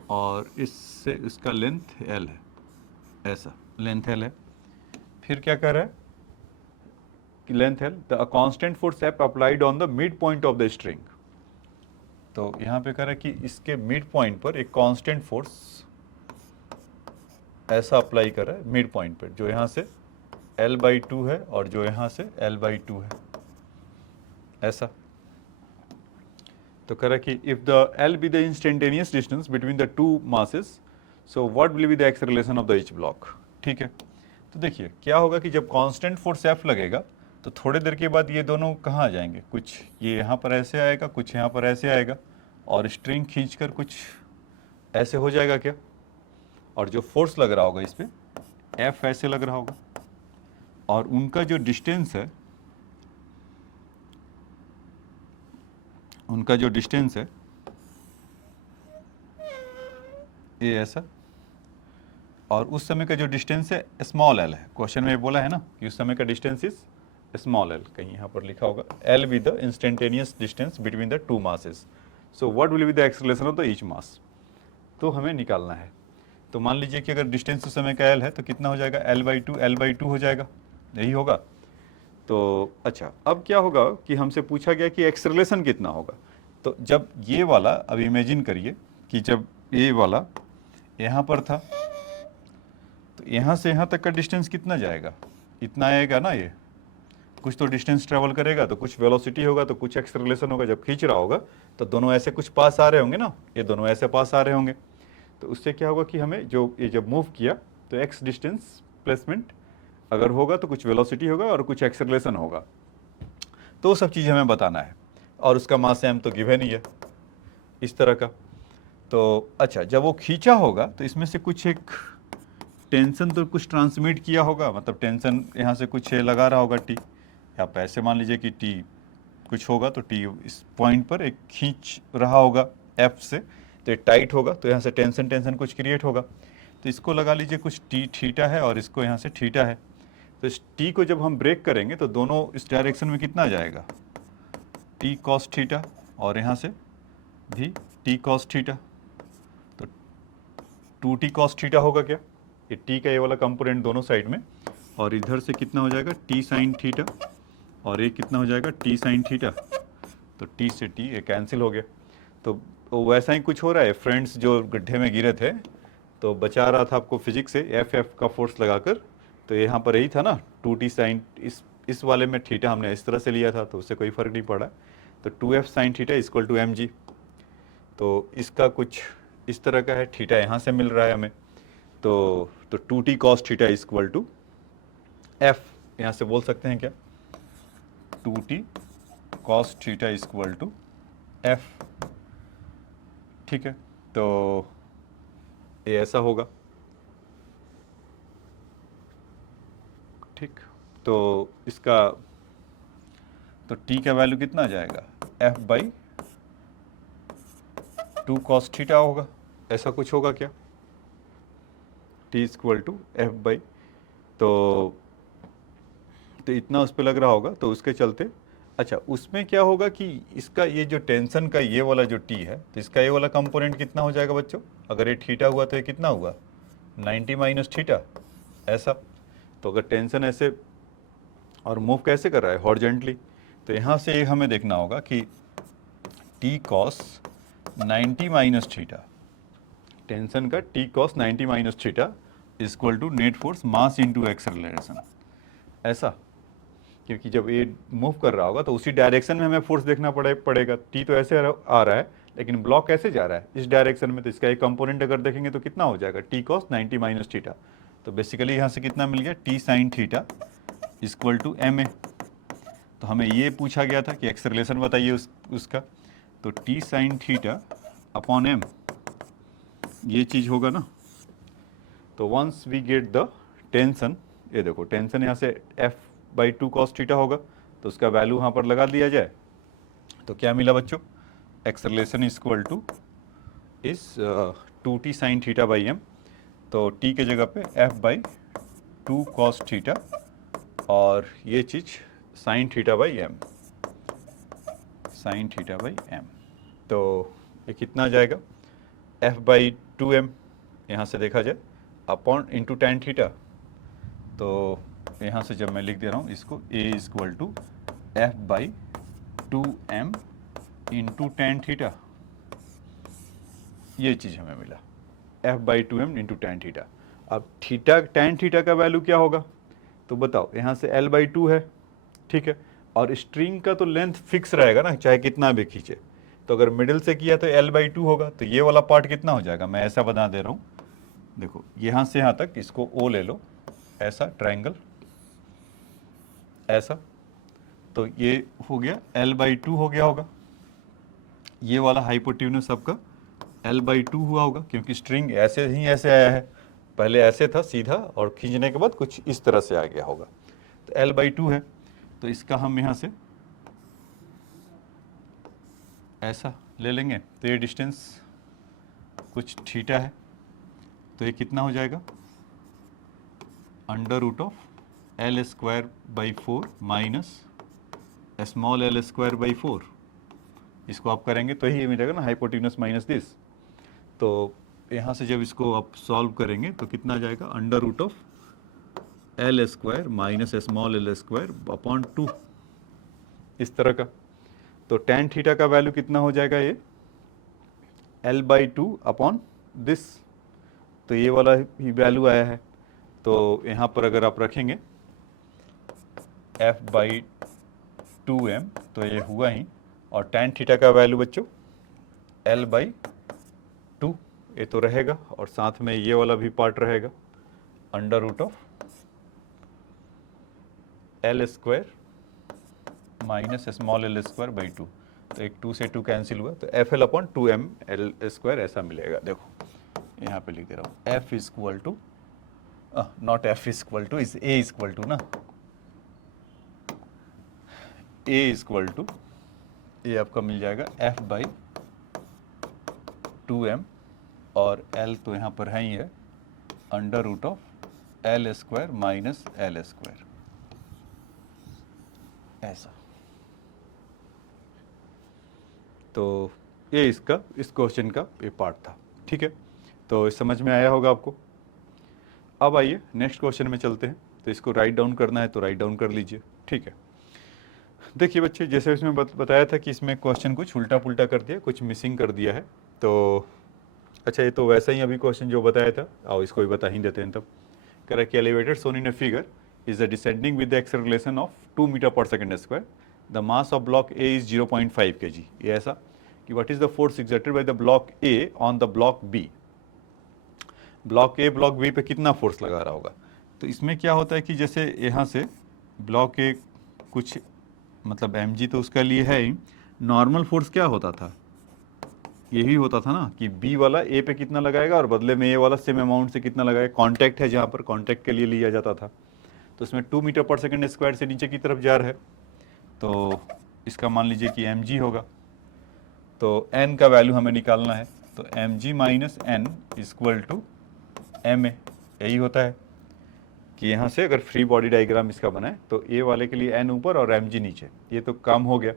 और इससे इसका लेंथ l है, ऐसा लेंथ l है। फिर क्या कर रहा है कि length l, the constant force F applied on the mid point of the string. तो यहाँ पे कह रहा है कि इसके मिड पॉइंट पर एक कांस्टेंट फोर्स ऐसा अप्लाई कर रहा है मिड पॉइंट पर, जो यहाँ से l/2 है और जो यहाँ से l/2 है, ऐसा। तो कह रहा है कि if the l be the instantaneous distance between the two masses, so what will be the acceleration of the each block. ठीक है, तो देखिए क्या होगा कि जब कांस्टेंट फोर्स F लगेगा तो थोड़ी देर के बाद ये दोनों कहाँ आ जाएंगे, कुछ ये यहाँ पर ऐसे आएगा, कुछ यहाँ पर ऐसे आएगा, और स्ट्रिंग खींचकर कुछ ऐसे हो जाएगा क्या, और जो फोर्स लग रहा होगा इस पर F ऐसे लग रहा होगा, और उनका जो डिस्टेंस है, ये ऐसा, और उस समय का जो डिस्टेंस है स्मॉल l है। क्वेश्चन में बोला है ना कि उस समय का डिस्टेंस इज स्मॉल l, कहीं यहाँ पर लिखा होगा l be the instantaneous distance between the two masses, so what will be the acceleration of the each mass. तो हमें निकालना है। तो मान लीजिए कि अगर डिस्टेंस उस समय का l है तो कितना हो जाएगा, l/2 हो जाएगा, यही होगा। तो अच्छा, अब क्या होगा कि हमसे पूछा गया कि एक्सेलरेशन कितना होगा। तो जब ये वाला, अब इमेजिन करिए कि जब ये वाला यहाँ पर था, तो यहाँ से यहाँ तक का डिस्टेंस कितना जाएगा, इतना आएगा ना, ये कुछ तो डिस्टेंस ट्रेवल करेगा, तो कुछ वेलोसिटी होगा, तो कुछ एक्सेलरेशन होगा। जब खींच रहा होगा तो दोनों ऐसे कुछ पास आ रहे होंगे ना, ये दोनों ऐसे पास आ रहे होंगे, तो उससे क्या होगा कि हमें जो ये जब मूव किया तो एक्स डिस्टेंस प्लेसमेंट अगर होगा तो कुछ वेलोसिटी होगा और कुछ एक्सेलरेशन होगा, तो वो सब चीज़ें हमें बताना है। और उसका मास m तो गिवन ही है इस तरह का। तो अच्छा, जब वो खींचा होगा तो इसमें से कुछ एक टेंशन तो कुछ ट्रांसमिट किया होगा, मतलब टेंशन यहाँ से कुछ लगा रहा होगा टी, आप ऐसे मान लीजिए कि टी कुछ होगा, तो टी इस पॉइंट पर एक खींच रहा होगा एफ से, तो ये टाइट होगा, तो यहाँ से टेंशन कुछ क्रिएट होगा। तो इसको लगा लीजिए कुछ टी थीटा है और इसको यहाँ से थीटा है। तो इस टी को जब हम ब्रेक करेंगे तो दोनों इस डायरेक्शन में कितना जाएगा, टी कॉस थीटा, और यहाँ से भी टी कॉस थीटा, तो 2t कॉस थीटा होगा क्या, ये टी का ये वाला कंपोनेंट दोनों साइड में, और इधर से कितना हो जाएगा टी साइन थीटा, और ये कितना हो जाएगा टी साइन थीटा, तो टी से टी ये कैंसिल हो गया। तो वैसा ही कुछ हो रहा है, फ्रेंड्स जो गड्ढे में गिरे थे तो बचा रहा था आपको फिजिक्स से एफ का फोर्स लगाकर, तो यहाँ पर यही था ना 2t साइन, इस वाले में थीटा हमने इस तरह से लिया था, तो उससे कोई फर्क नहीं पड़ा। तो 2f sine theta equal to mg, तो इसका कुछ इस तरह का है, थीटा यहाँ से मिल रहा है हमें, तो 2t cos theta equal to F, यहाँ से बोल सकते हैं क्या, 2t cos theta equal to F. ठीक है, तो ये ऐसा होगा, ठीक। तो इसका तो t का वैल्यू कितना आ जाएगा, f बाई 2 cos थीटा होगा, ऐसा कुछ होगा क्या, t equal to F by, तो इतना उस पर लग रहा होगा, तो उसके चलते अच्छा उसमें क्या होगा कि इसका ये जो टेंशन का ये वाला जो t है, तो इसका ये वाला कंपोनेंट कितना हो जाएगा बच्चों, अगर ये थीटा हुआ तो ये कितना हुआ 90 माइनस थीटा, ऐसा। तो अगर टेंशन ऐसे और मूव कैसे कर रहा है हॉरिजॉन्टली, तो यहाँ से ये हमें देखना होगा कि t cos 90 minus theta, tension का t cos 90 minus theta equal to net force mass into acceleration, ऐसा। क्योंकि जब ये मूव कर रहा होगा तो उसी डायरेक्शन में हमें फोर्स देखना पड़ेगा। टी तो ऐसे आ रहा है लेकिन ब्लॉक कैसे जा रहा है, इस डायरेक्शन में, तो इसका एक कंपोनेंट अगर देखेंगे तो कितना हो जाएगा टी कॉस 90 माइनस थीटा। तो बेसिकली यहाँ से कितना मिल गया T sine theta equal to M A. तो हमें ये पूछा गया था कि एक्सेलरेशन बताइए उसका, तो T sine theta upon M, ये चीज़ होगा ना। तो once we get the tension, ये देखो टेंशन यहाँ से एफ बाई 2 cos थीटा होगा, तो उसका वैल्यू यहाँ पर लगा दिया जाए, तो क्या मिला बच्चों, एक्सेलरेशन इक्वल टू इस 2t sine theta by M. तो t के जगह पे f बाई 2 cos थीटा और ये चीज़ sine theta by m, sine theta by M. तो ये कितना आ जाएगा f बाई 2m, यहाँ से देखा जाए अपॉन इंटू टेन थीटा। तो यहाँ से जब मैं लिख दे रहा हूँ इसको a equal to F by 2m into tan theta, ये चीज़ हमें मिला f by 2m into tan theta. अब थीटा टेन थीटा का वैल्यू क्या होगा, तो बताओ, यहाँ से l बाई 2 है, ठीक है, और स्ट्रिंग का तो लेंथ फिक्स रहेगा ना, चाहे कितना भी खींचे। तो अगर मिडिल से किया तो l बाई 2 होगा, तो ये वाला पार्ट कितना हो जाएगा, मैं ऐसा बता दे रहा हूँ, देखो यहाँ से यहाँ तक इसको o ले लो, ऐसा ट्रायंगल, ऐसा। तो ये हो गया l बाई 2 हो गया होगा, ये वाला हाइपोटेन्यूस आपका l बाई 2 हुआ होगा, क्योंकि स्ट्रिंग ऐसे ही ऐसे आया है, पहले ऐसे था सीधा और खींचने के बाद कुछ इस तरह से आ गया होगा, तो l बाई 2 है। तो इसका हम यहाँ से ऐसा ले लेंगे, तो ये डिस्टेंस कुछ थीटा है, तो ये कितना हो जाएगा under root of L square by 4 minus small L square by 4। इसको आप करेंगे तो ही मिलेगा ना हाइपोटेन्यूस माइनस दिस। तो यहाँ से जब इसको आप सॉल्व करेंगे तो कितना आ जाएगा under root of L square minus small L square upon 2, इस तरह का। तो टेन थीटा का वैल्यू कितना हो जाएगा, ये एल बाई 2 अपॉन दिस, तो ये वाला ही वैल्यू आया है। तो यहाँ पर अगर आप रखेंगे एफ बाई 2m, तो ये हुआ ही, और टेन थीटा का वैल्यू बच्चों l बाई 2, ये तो रहेगा, और साथ में ये वाला भी पार्ट रहेगा under root of L square minus small L square by 2। तो एक 2 से 2 कैंसिल हुआ, तो F L upon 2m L square ऐसा मिलेगा। देखो यहाँ पे लिख दे रहा हूँ F equal to, not F equal to, is A equal to ना, ए इक्वल टू, ये आपका मिल जाएगा f बाई 2m, और l तो यहाँ पर है ही है under root of L square minus L square, ऐसा। तो ये इसका इस क्वेश्चन का ये पार्ट था, ठीक है। तो समझ में आया होगा आपको। अब आइए नेक्स्ट क्वेश्चन में चलते हैं। तो इसको राइट डाउन करना है तो राइट डाउन कर लीजिए, ठीक है। देखिए बच्चे, जैसे इसमें बताया था कि इसमें क्वेश्चन कुछ उल्टा पुल्टा कर दिया, कुछ मिसिंग कर दिया है। तो अच्छा, ये तो वैसा ही अभी क्वेश्चन जो बताया था, आओ इसको भी बता ही देते हैं। तब कह रहा है कि elevated shown in a figure is descending with the acceleration of 2 metre पर second square, the mass of block A is 0.5 kg। ये ऐसा कि what is the force exerted by the block A on the block B, block A block B पे कितना force लगा रहा होगा। तो इसमें क्या होता है कि जैसे यहाँ से ब्लॉक ए कुछ मतलब mg तो उसका लिए है ही, नॉर्मल फोर्स क्या होता था यही होता था ना कि बी वाला ए पे कितना लगाएगा और बदले में ए वाला सेम अमाउंट से कितना लगाएगा। कॉन्टैक्ट है जहाँ पर, कॉन्टैक्ट के लिए लिया जाता था। तो इसमें 2 मीटर पर सेकेंड स्क्वायर से नीचे की तरफ जा रहा है, तो इसका मान लीजिए कि एम जी होगा। तो एन का वैल्यू हमें निकालना है, तो M G minus N equal to M A. यही होता है कि यहाँ से अगर फ्री बॉडी डायग्राम इसका बनाए तो ए वाले के लिए एन ऊपर और एम जी नीचे, ये तो काम हो गया।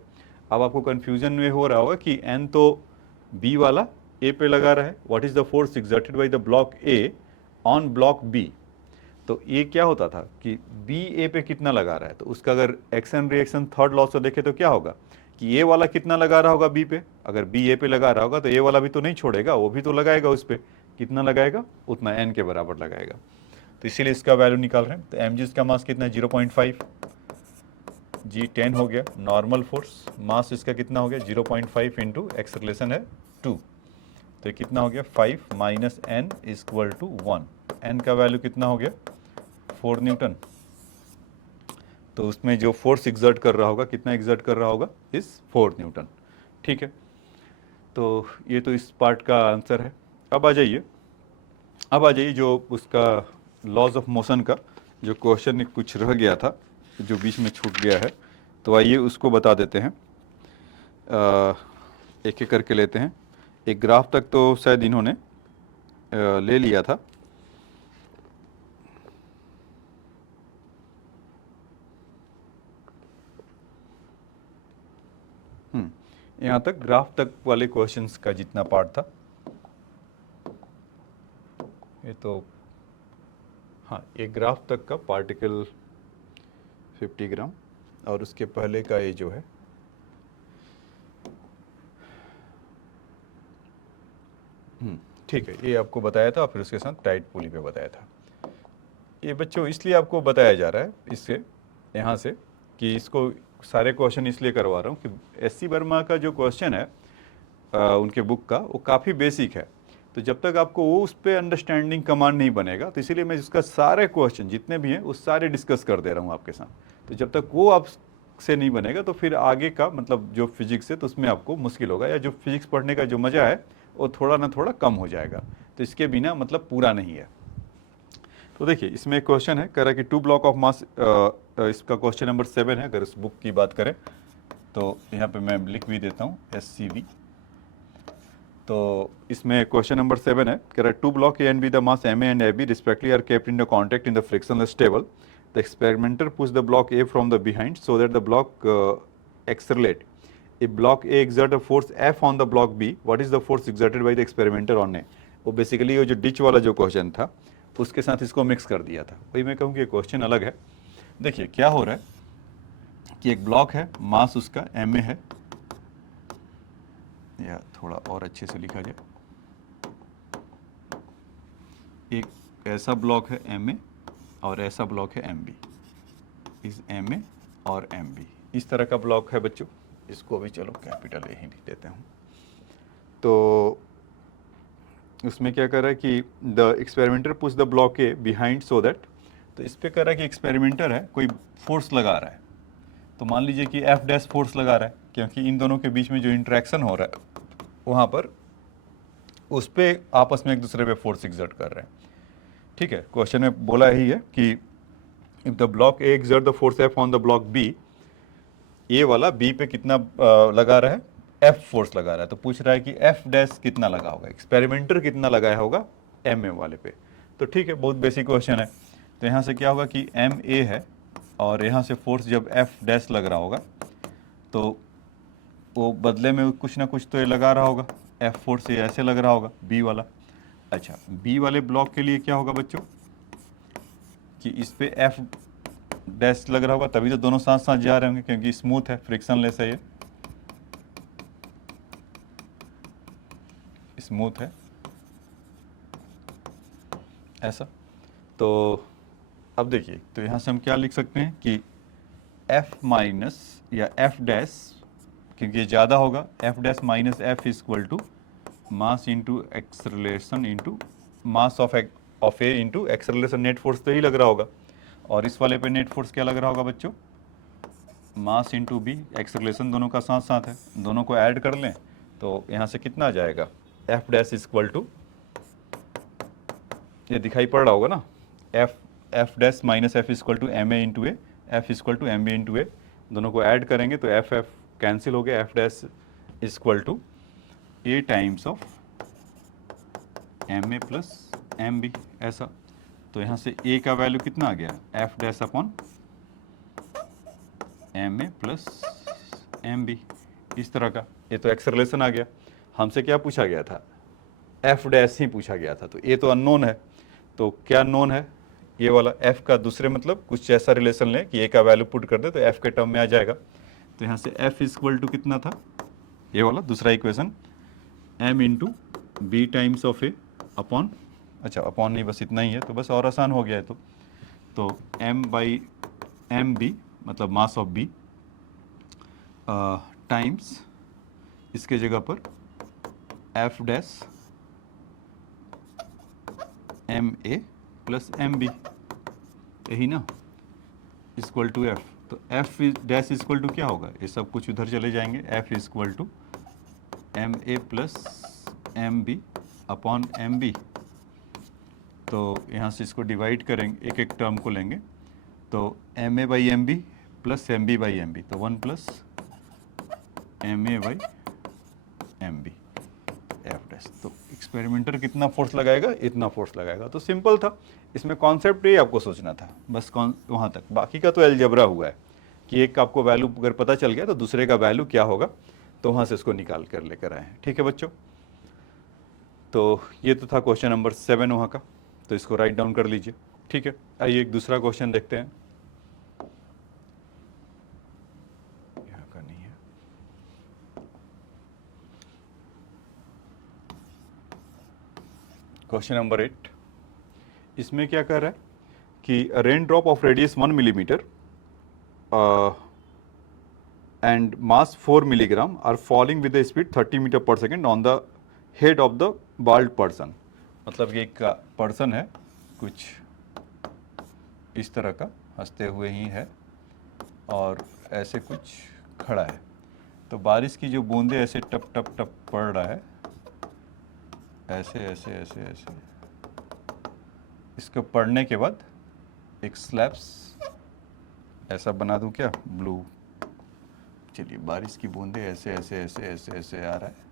अब आपको कन्फ्यूजन में हो रहा होगा कि एन तो बी वाला ए पे लगा रहा है, what is the force exerted by the block A on block B. तो ये क्या होता था कि बी ए पे कितना लगा रहा है, तो उसका अगर एक्शन रिएक्शन थर्ड लॉ से देखे तो क्या होगा कि ए वाला कितना लगा रहा होगा बी पे। अगर बी ए पे लगा रहा होगा तो ए वाला भी तो नहीं छोड़ेगा, वो भी तो लगाएगा उस पर। कितना लगाएगा, उतना एन के बराबर लगाएगा। तो इसीलिए इसका वैल्यू निकाल रहे हैं। तो एम जी इसका मास कितना है 0.5, जी 10 हो गया। नॉर्मल फोर्स मास इसका कितना हो गया 0.5 इंटू एक्सेलरेशन है 2, तो ये कितना हो गया 5 minus N equal to 1। N का वैल्यू कितना हो गया 4 न्यूटन। तो उसमें जो फोर्स एग्जर्ट कर रहा होगा, कितना एग्जर्ट कर रहा होगा, इस 4 न्यूटन। ठीक है, तो ये तो इस पार्ट का आंसर है। अब आ जाइए जो उसका लॉज ऑफ मोशन का जो क्वेश्चन कुछ रह गया था, जो बीच में छूट गया है, तो आइए उसको बता देते हैं। एक एक करके लेते हैं। एक ग्राफ तक तो शायद इन्होंने ले लिया था। यहाँ तक ग्राफ तक वाले क्वेश्चंस का जितना पार्ट था, ये तो हाँ, एक ग्राफ तक का पार्टिकल 50 ग्राम और उसके पहले का ये जो है ठीक है, ये आपको बताया था, फिर उसके साथ टाइट पुली पे बताया था। ये बच्चों इसलिए आपको बताया जा रहा है इससे, यहाँ से, कि इसको सारे क्वेश्चन इसलिए करवा रहा हूँ कि एस सी वर्मा का जो क्वेश्चन है उनके बुक का, वो काफ़ी बेसिक है। तो जब तक आपको वो उस पर अंडरस्टैंडिंग कमांड नहीं बनेगा, तो इसीलिए मैं इसका सारे क्वेश्चन जितने भी हैं वो सारे डिस्कस कर दे रहा हूँ आपके साथ। तो जब तक वो आपसे नहीं बनेगा तो फिर आगे का मतलब जो फिजिक्स है तो उसमें आपको मुश्किल होगा, या जो फिजिक्स पढ़ने का जो मज़ा है वो थोड़ा ना थोड़ा कम हो जाएगा। तो इसके बिना मतलब पूरा नहीं है। तो देखिए इसमें एक क्वेश्चन है, कह रहा है कि 2 ब्लॉक ऑफ मास, इसका क्वेश्चन नंबर 7 है अगर इस बुक की बात करें तो। यहाँ पे मैं लिख भी देता हूँ SCV। तो इसमें क्वेश्चन नंबर 7 है, कह रहा है 2 block A and be the mass MA and AB respectively are kept in the contact in the frictionless table. The experimenter push the block A from the behind so that the block accelerate. If block A exert a force F on the block B, what is the force exerted by the experimenter on A? वो basically वो जो ditch वाला जो question था उसके साथ इसको mix कर दिया था। वही मैं कहूँ कि क्वेश्चन अलग है। देखिए क्या हो रहा है कि एक ब्लॉक है, मास उसका MA है, या थोड़ा और अच्छे से लिखा जाए, एक ऐसा ब्लॉक है MA और ऐसा ब्लॉक है MB। इस MA और MB इस तरह का ब्लॉक है बच्चों। इसको भी चलो कैपिटल ए ही लिख देते हैं। तो उसमें क्या कर रहा है कि the experimenter push the block A behind so that, तो इस पर कर रहा है कि एक्सपेरिमेंटर है कोई फोर्स लगा रहा है, तो मान लीजिए कि F डैश फोर्स लगा रहा है, क्योंकि इन दोनों के बीच में जो इंटरेक्शन हो रहा है वहाँ पर उस पर आपस में एक दूसरे पे फोर्स एग्जर्ट कर रहे हैं। ठीक है, क्वेश्चन में बोला यही है कि if the block A exert the force F on the block B, A वाला बी पे कितना लगा रहा है, F फोर्स लगा रहा है। तो पूछ रहा है कि F डैश कितना लगा होगा, एक्सपेरिमेंटर कितना लगाया होगा MA वाले पे। तो ठीक है, बहुत बेसिक क्वेश्चन है। तो यहाँ से क्या होगा कि MA है और यहाँ से फोर्स जब F डैश लग रहा होगा तो वो बदले में कुछ ना कुछ तो ये लगा रहा होगा, F फोर्स ये ऐसे लग रहा होगा B वाला। अच्छा, B वाले ब्लॉक के लिए क्या होगा बच्चों कि इस पे F डैश लग रहा होगा, तभी तो दोनों साथ साथ जा रहे होंगे, क्योंकि स्मूथ है, फ्रिक्शनलेस है, ये स्मूथ है ऐसा। तो अब देखिए, तो यहाँ से हम क्या लिख सकते हैं कि F माइनस या F डैश, क्योंकि ये ज़्यादा होगा, F dash minus F equal to mass into acceleration into mass of A into acceleration. Net force तो ही लग रहा होगा, और इस वाले पे नेट फोर्स क्या लग रहा होगा बच्चों, मास इंटू बी, एक्सेलरेशन दोनों का साथ साथ है, दोनों को ऐड कर लें तो यहाँ से कितना आ जाएगा, एफ डैश इक्वल टू, ये दिखाई पड़ रहा होगा ना, F dash minus F equal to M A into a, F equal to m B into a, दोनों को ऐड करेंगे तो एफ एफ कैंसिल हो गया, F dash equal to A times of M A plus M B, ऐसा। तो यहाँ से ए का वैल्यू कितना आ गया, F dash upon M A plus M B, इस तरह का। ये तो एक्सेलरेशन आ गया। हमसे क्या पूछा गया था, एफ डैश ही पूछा गया था, तो ये तो अननोन है। तो क्या नोन है, ये वाला एफ का दूसरे मतलब कुछ ऐसा रिलेशन लें कि ए का वैल्यू पुट कर दे तो एफ के टर्म में आ जाएगा। तो यहाँ से एफ इक्वल टू कितना था, ये वाला दूसरा equation, M into B times of A upon, अच्छा अपॉन नहीं बस इतना ही है, तो बस और आसान हो गया है। तो एम बाई एम बी मतलब मास ऑफ बी टाइम्स इसके जगह पर F dash M A plus M B, यही ना, इक्वल टू एफ। तो एफ डैश इक्वल टू क्या होगा, ये सब कुछ उधर चले जाएंगे, F equal to M A plus M B upon M B. तो यहाँ से इसको डिवाइड करेंगे, एक एक टर्म को लेंगे, तो M A by M B plus M B by M B, तो 1 plus M A by M B F dash. तो एक्सपेरिमेंटर कितना फोर्स लगाएगा, इतना फोर्स लगाएगा। तो सिंपल था, इसमें कॉन्सेप्ट ही आपको सोचना था बस, वहाँ तक। बाकी का तो एलजेब्रा हुआ है कि एक का आपको वैल्यू अगर पता चल गया तो दूसरे का वैल्यू क्या होगा, तो वहाँ से इसको निकाल कर लेकर आए हैं। ठीक है बच्चों, तो ये तो था क्वेश्चन नंबर 7 वहाँ का, तो इसको राइट डाउन कर लीजिए। ठीक है, आइए एक दूसरा क्वेश्चन देखते हैं। यहाँ का नहीं है, क्वेश्चन नंबर 8। इसमें क्या कह रहा है कि rain drop of radius 1 millimetre and mass 4 milligram are falling with the speed 30 metre per second on the head of the bald person. मतलब ये एक पर्सन है कुछ इस तरह का, हंसते हुए ही है और ऐसे कुछ खड़ा है, तो बारिश की जो बूंदे ऐसे टप टप टप पड़ रहा है, ऐसे ऐसे ऐसे ऐसे। इसको पढ़ने के बाद एक स्लैब्स ऐसा बना दूं क्या, ब्लू, चलिए बारिश की बूंदे ऐसे ऐसे ऐसे ऐसे ऐसे आ रहा है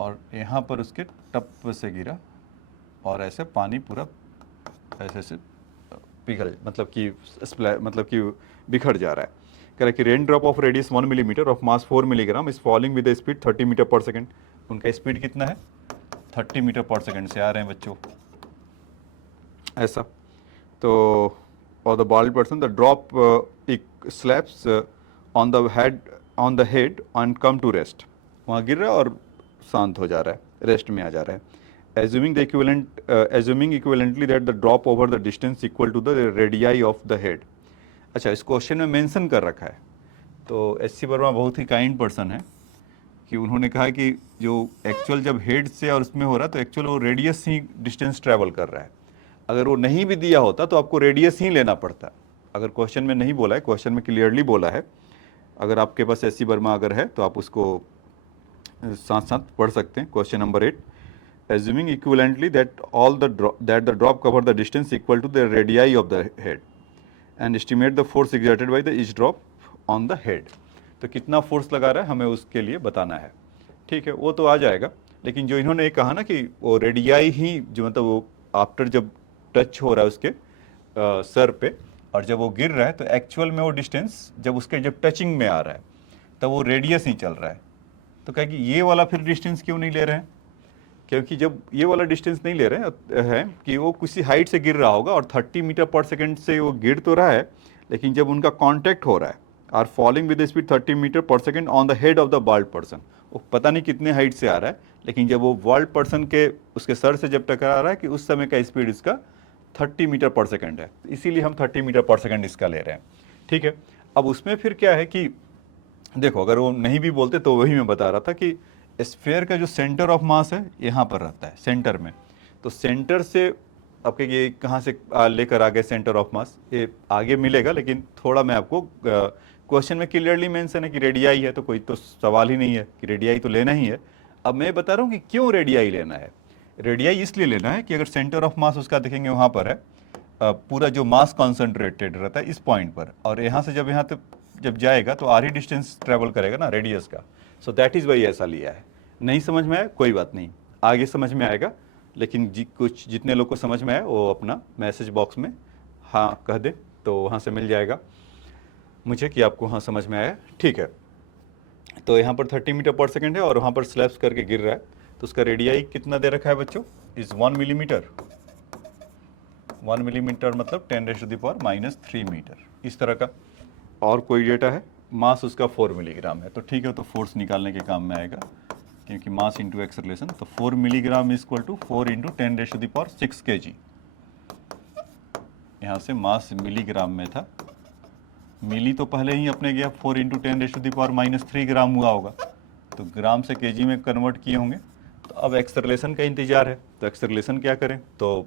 और यहाँ पर उसके टप से गिरा और ऐसे पानी पूरा ऐसे ऐसे पिघल, मतलब कि बिखर जा रहा है। कह रहा है कि rain drop of radius 1 millimetre of mass 4 milligram is falling with speed 30 metre per second. उनका स्पीड कितना है, 30 मीटर पर सेकेंड से आ रहे हैं बच्चों, ऐसा। तो और the bald person, the drop slaps on the head and come to rest. वहाँ गिर रहा है और शांत हो जा रहा है, रेस्ट में आ जा रहा है। assuming equivalently that the drop over the distance equal to the radii of the head। अच्छा, इस क्वेश्चन में मेंशन कर रखा है, तो एस.सी. वर्मा बहुत ही काइंड पर्सन है कि उन्होंने कहा कि जो एक्चुअल जब हेड से और उसमें हो रहा है तो एक्चुअल वो रेडियस ही डिस्टेंस ट्रैवल कर रहा है। अगर वो नहीं भी दिया होता तो आपको रेडियस ही लेना पड़ता। अगर क्वेश्चन में नहीं बोला है, क्वेश्चन में क्लियरली बोला है, अगर आपके पास एस.सी. वर्मा अगर है तो आप उसको साथ साथ पढ़ सकते हैं। Question number 8, assuming equivalently that the drop cover the distance equal to the radii of the head and estimate the force exerted by the each drop on the head। तो कितना फोर्स लगा रहा है हमें उसके लिए बताना है। ठीक है, वो तो आ जाएगा, लेकिन जो इन्होंने कहा ना कि वो रेडियाई ही जो मतलब वो आफ्टर जब टच हो रहा है उसके सर पे और जब वो गिर रहा है तो एक्चुअल में वो डिस्टेंस जब उसके जब टचिंग में आ रहा है तब वो रेडियस ही चल रहा है। तो कहे कि ये वाला फिर डिस्टेंस क्यों नहीं ले रहे हैं, क्योंकि जब ये वाला डिस्टेंस नहीं ले रहे हैं कि वो किसी हाइट से गिर रहा होगा और 30 मीटर पर सेकंड से वो गिर तो रहा है, लेकिन जब उनका कांटेक्ट हो रहा है, are falling with speed 30 metre पर second on the head of the bald person, वो पता नहीं कितने हाइट से आ रहा है, लेकिन जब वो बाल्ड पर्सन के उसके सर से जब टकरा रहा है कि उस समय का स्पीड इसका 30 मीटर पर सेकंड है, इसीलिए हम 30 मीटर पर सेकंड इसका ले रहे हैं। ठीक है, अब उसमें फिर क्या है कि देखो अगर वो नहीं भी बोलते तो वही मैं बता रहा था कि स्फीयर का जो सेंटर ऑफ मास है यहाँ पर रहता है सेंटर में, तो सेंटर से आपके ये कहाँ से लेकर आ गए सेंटर ऑफ मास, ये आगे मिलेगा, लेकिन थोड़ा मैं आपको क्वेश्चन में क्लियरली मेंशन है कि रेडियाई है, तो कोई तो सवाल ही नहीं है कि रेडियाई तो लेना ही है। अब मैं बता रहा हूँ कि क्यों रेडियाई लेना है। रेडियाई इसलिए लेना है कि अगर सेंटर ऑफ मास उसका देखेंगे वहाँ पर है, पूरा जो मास कॉन्सेंट्रेटेड रहता है इस पॉइंट पर, और यहाँ से जब यहाँ तक जब जाएगा तो आर ही डिस्टेंस ट्रेवल करेगा ना रेडियस का। सो दैट इज़ वाई ऐसा लिया है। नहीं समझ में आया कोई बात नहीं, आगे समझ में आएगा। लेकिन कुछ जितने लोग को समझ में आए वो अपना मैसेज बॉक्स में हाँ कह दे, तो वहाँ से मिल जाएगा मुझे कि आपको हाँ समझ में आया। ठीक है, तो यहाँ पर 30 मीटर पर सेकेंड है और वहाँ पर स्लैब्स करके गिर रहा है, तो उसका रेडियाई कितना दे रखा है बच्चों, इज 1 मिलीमीटर। 1 मिलीमीटर मतलब 10⁻³ मीटर, इस तरह का। और कोई डेटा है, मास उसका 4 मिलीग्राम है, तो ठीक है, तो फोर्स निकालने के काम में आएगा क्योंकि मास इंटू एक्सेलरेशन, तो 4 milligram is equal to 4 into 10⁻6 kg। यहाँ से मास मिलीग्राम में था, मिली तो पहले ही अपने गया, 4 इंटू 10⁻³ ग्राम हुआ होगा, तो ग्राम से केजी में कन्वर्ट किए होंगे। तो अब एक्सेलरेशन का इंतजार है, तो एक्सेलरेशन क्या करें, तो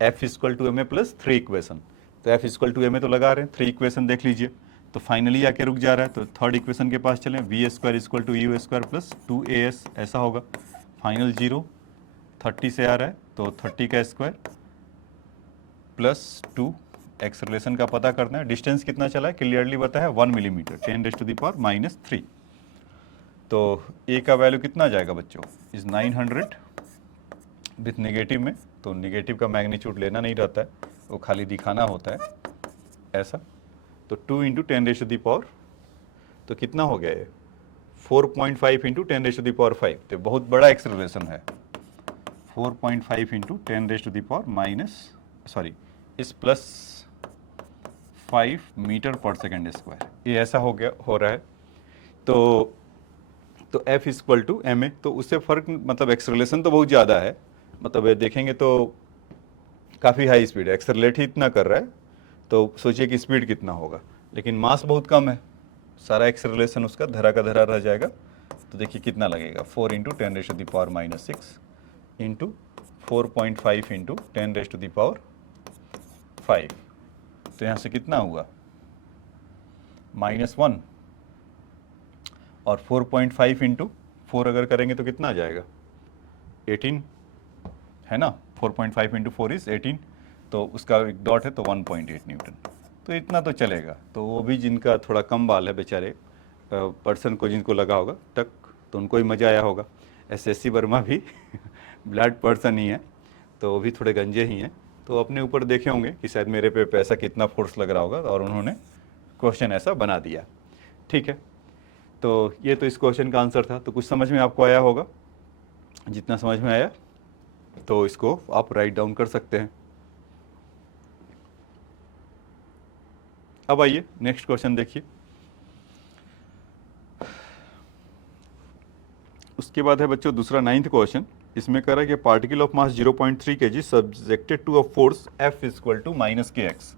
F equal to M A plus 3 equation, तो F equal to M A तो लगा रहे हैं, 3 इक्वेशन देख लीजिए, तो फाइनली आके रुक जा रहा है। तो थर्ड इक्वेशन के पास चलें, v² equal to u² plus 2as ऐसा होगा। फाइनल 0 30 से आ रहा है, तो 30 का स्क्वायर प्लस 2, एक्सेलरेशन का पता करना है। डिस्टेंस कितना चला है क्लियरली बताया है, 1 मिलीमीटर, 10⁻³ तो a का वैल्यू कितना जाएगा बच्चों, इज 900 विथ नेगेटिव में, तो नेगेटिव का मैग्नीट्यूड लेना नहीं रहता है, वो खाली दिखाना होता है ऐसा। तो 2 इंटू 10⁻, तो कितना हो गया ये 4.5 इंटू 10⁻5, तो बहुत बड़ा एक्सेलरेशन है। 4.5 इंटू 10⁻, इस plus 5 metre per second square, ये ऐसा हो रहा है। तो F equal to M A, तो उससे फ़र्क मतलब एक्सेलरेशन तो बहुत ज़्यादा है, मतलब ये देखेंगे तो काफ़ी हाई स्पीड है, एक्सेलरेट ही इतना कर रहा है, तो सोचिए कि स्पीड कितना होगा, लेकिन मास बहुत कम है, सारा एक्सेलरेशन उसका धरा का धरा रह जाएगा। तो देखिए कितना लगेगा, 4 इंटू 10⁻6 इंटू 4.5 इंटू 10⁻5, तो यहाँ से कितना हुआ -1, और 4.5 इंटू 4 अगर करेंगे तो कितना आ जाएगा 18, है ना, 4.5 इंटू 4 इज 18, तो उसका एक डॉट है तो 1.8 न्यूटन, तो इतना तो चलेगा। तो वो भी जिनका थोड़ा कम बाल है बेचारे पर्सन को, जिनको लगा होगा तक, तो उनको ही मज़ा आया होगा। SSC वर्मा भी ब्लड पर्सन ही है, तो वो भी थोड़े गंजे ही हैं, तो अपने ऊपर देखे होंगे कि शायद मेरे पे पैसा कितना फोर्स लग रहा होगा, और उन्होंने क्वेश्चन ऐसा बना दिया। ठीक है, तो ये तो इस क्वेश्चन का आंसर था। तो कुछ समझ में आपको आया होगा, जितना समझ में आया तो इसको आप राइट डाउन कर सकते हैं। अब आइए नेक्स्ट क्वेश्चन देखिए, उसके बाद है बच्चों दूसरा 9th क्वेश्चन। इसमें कह रहा है कि particle of mass 0.3 kg subjected to a force F equal to -kx,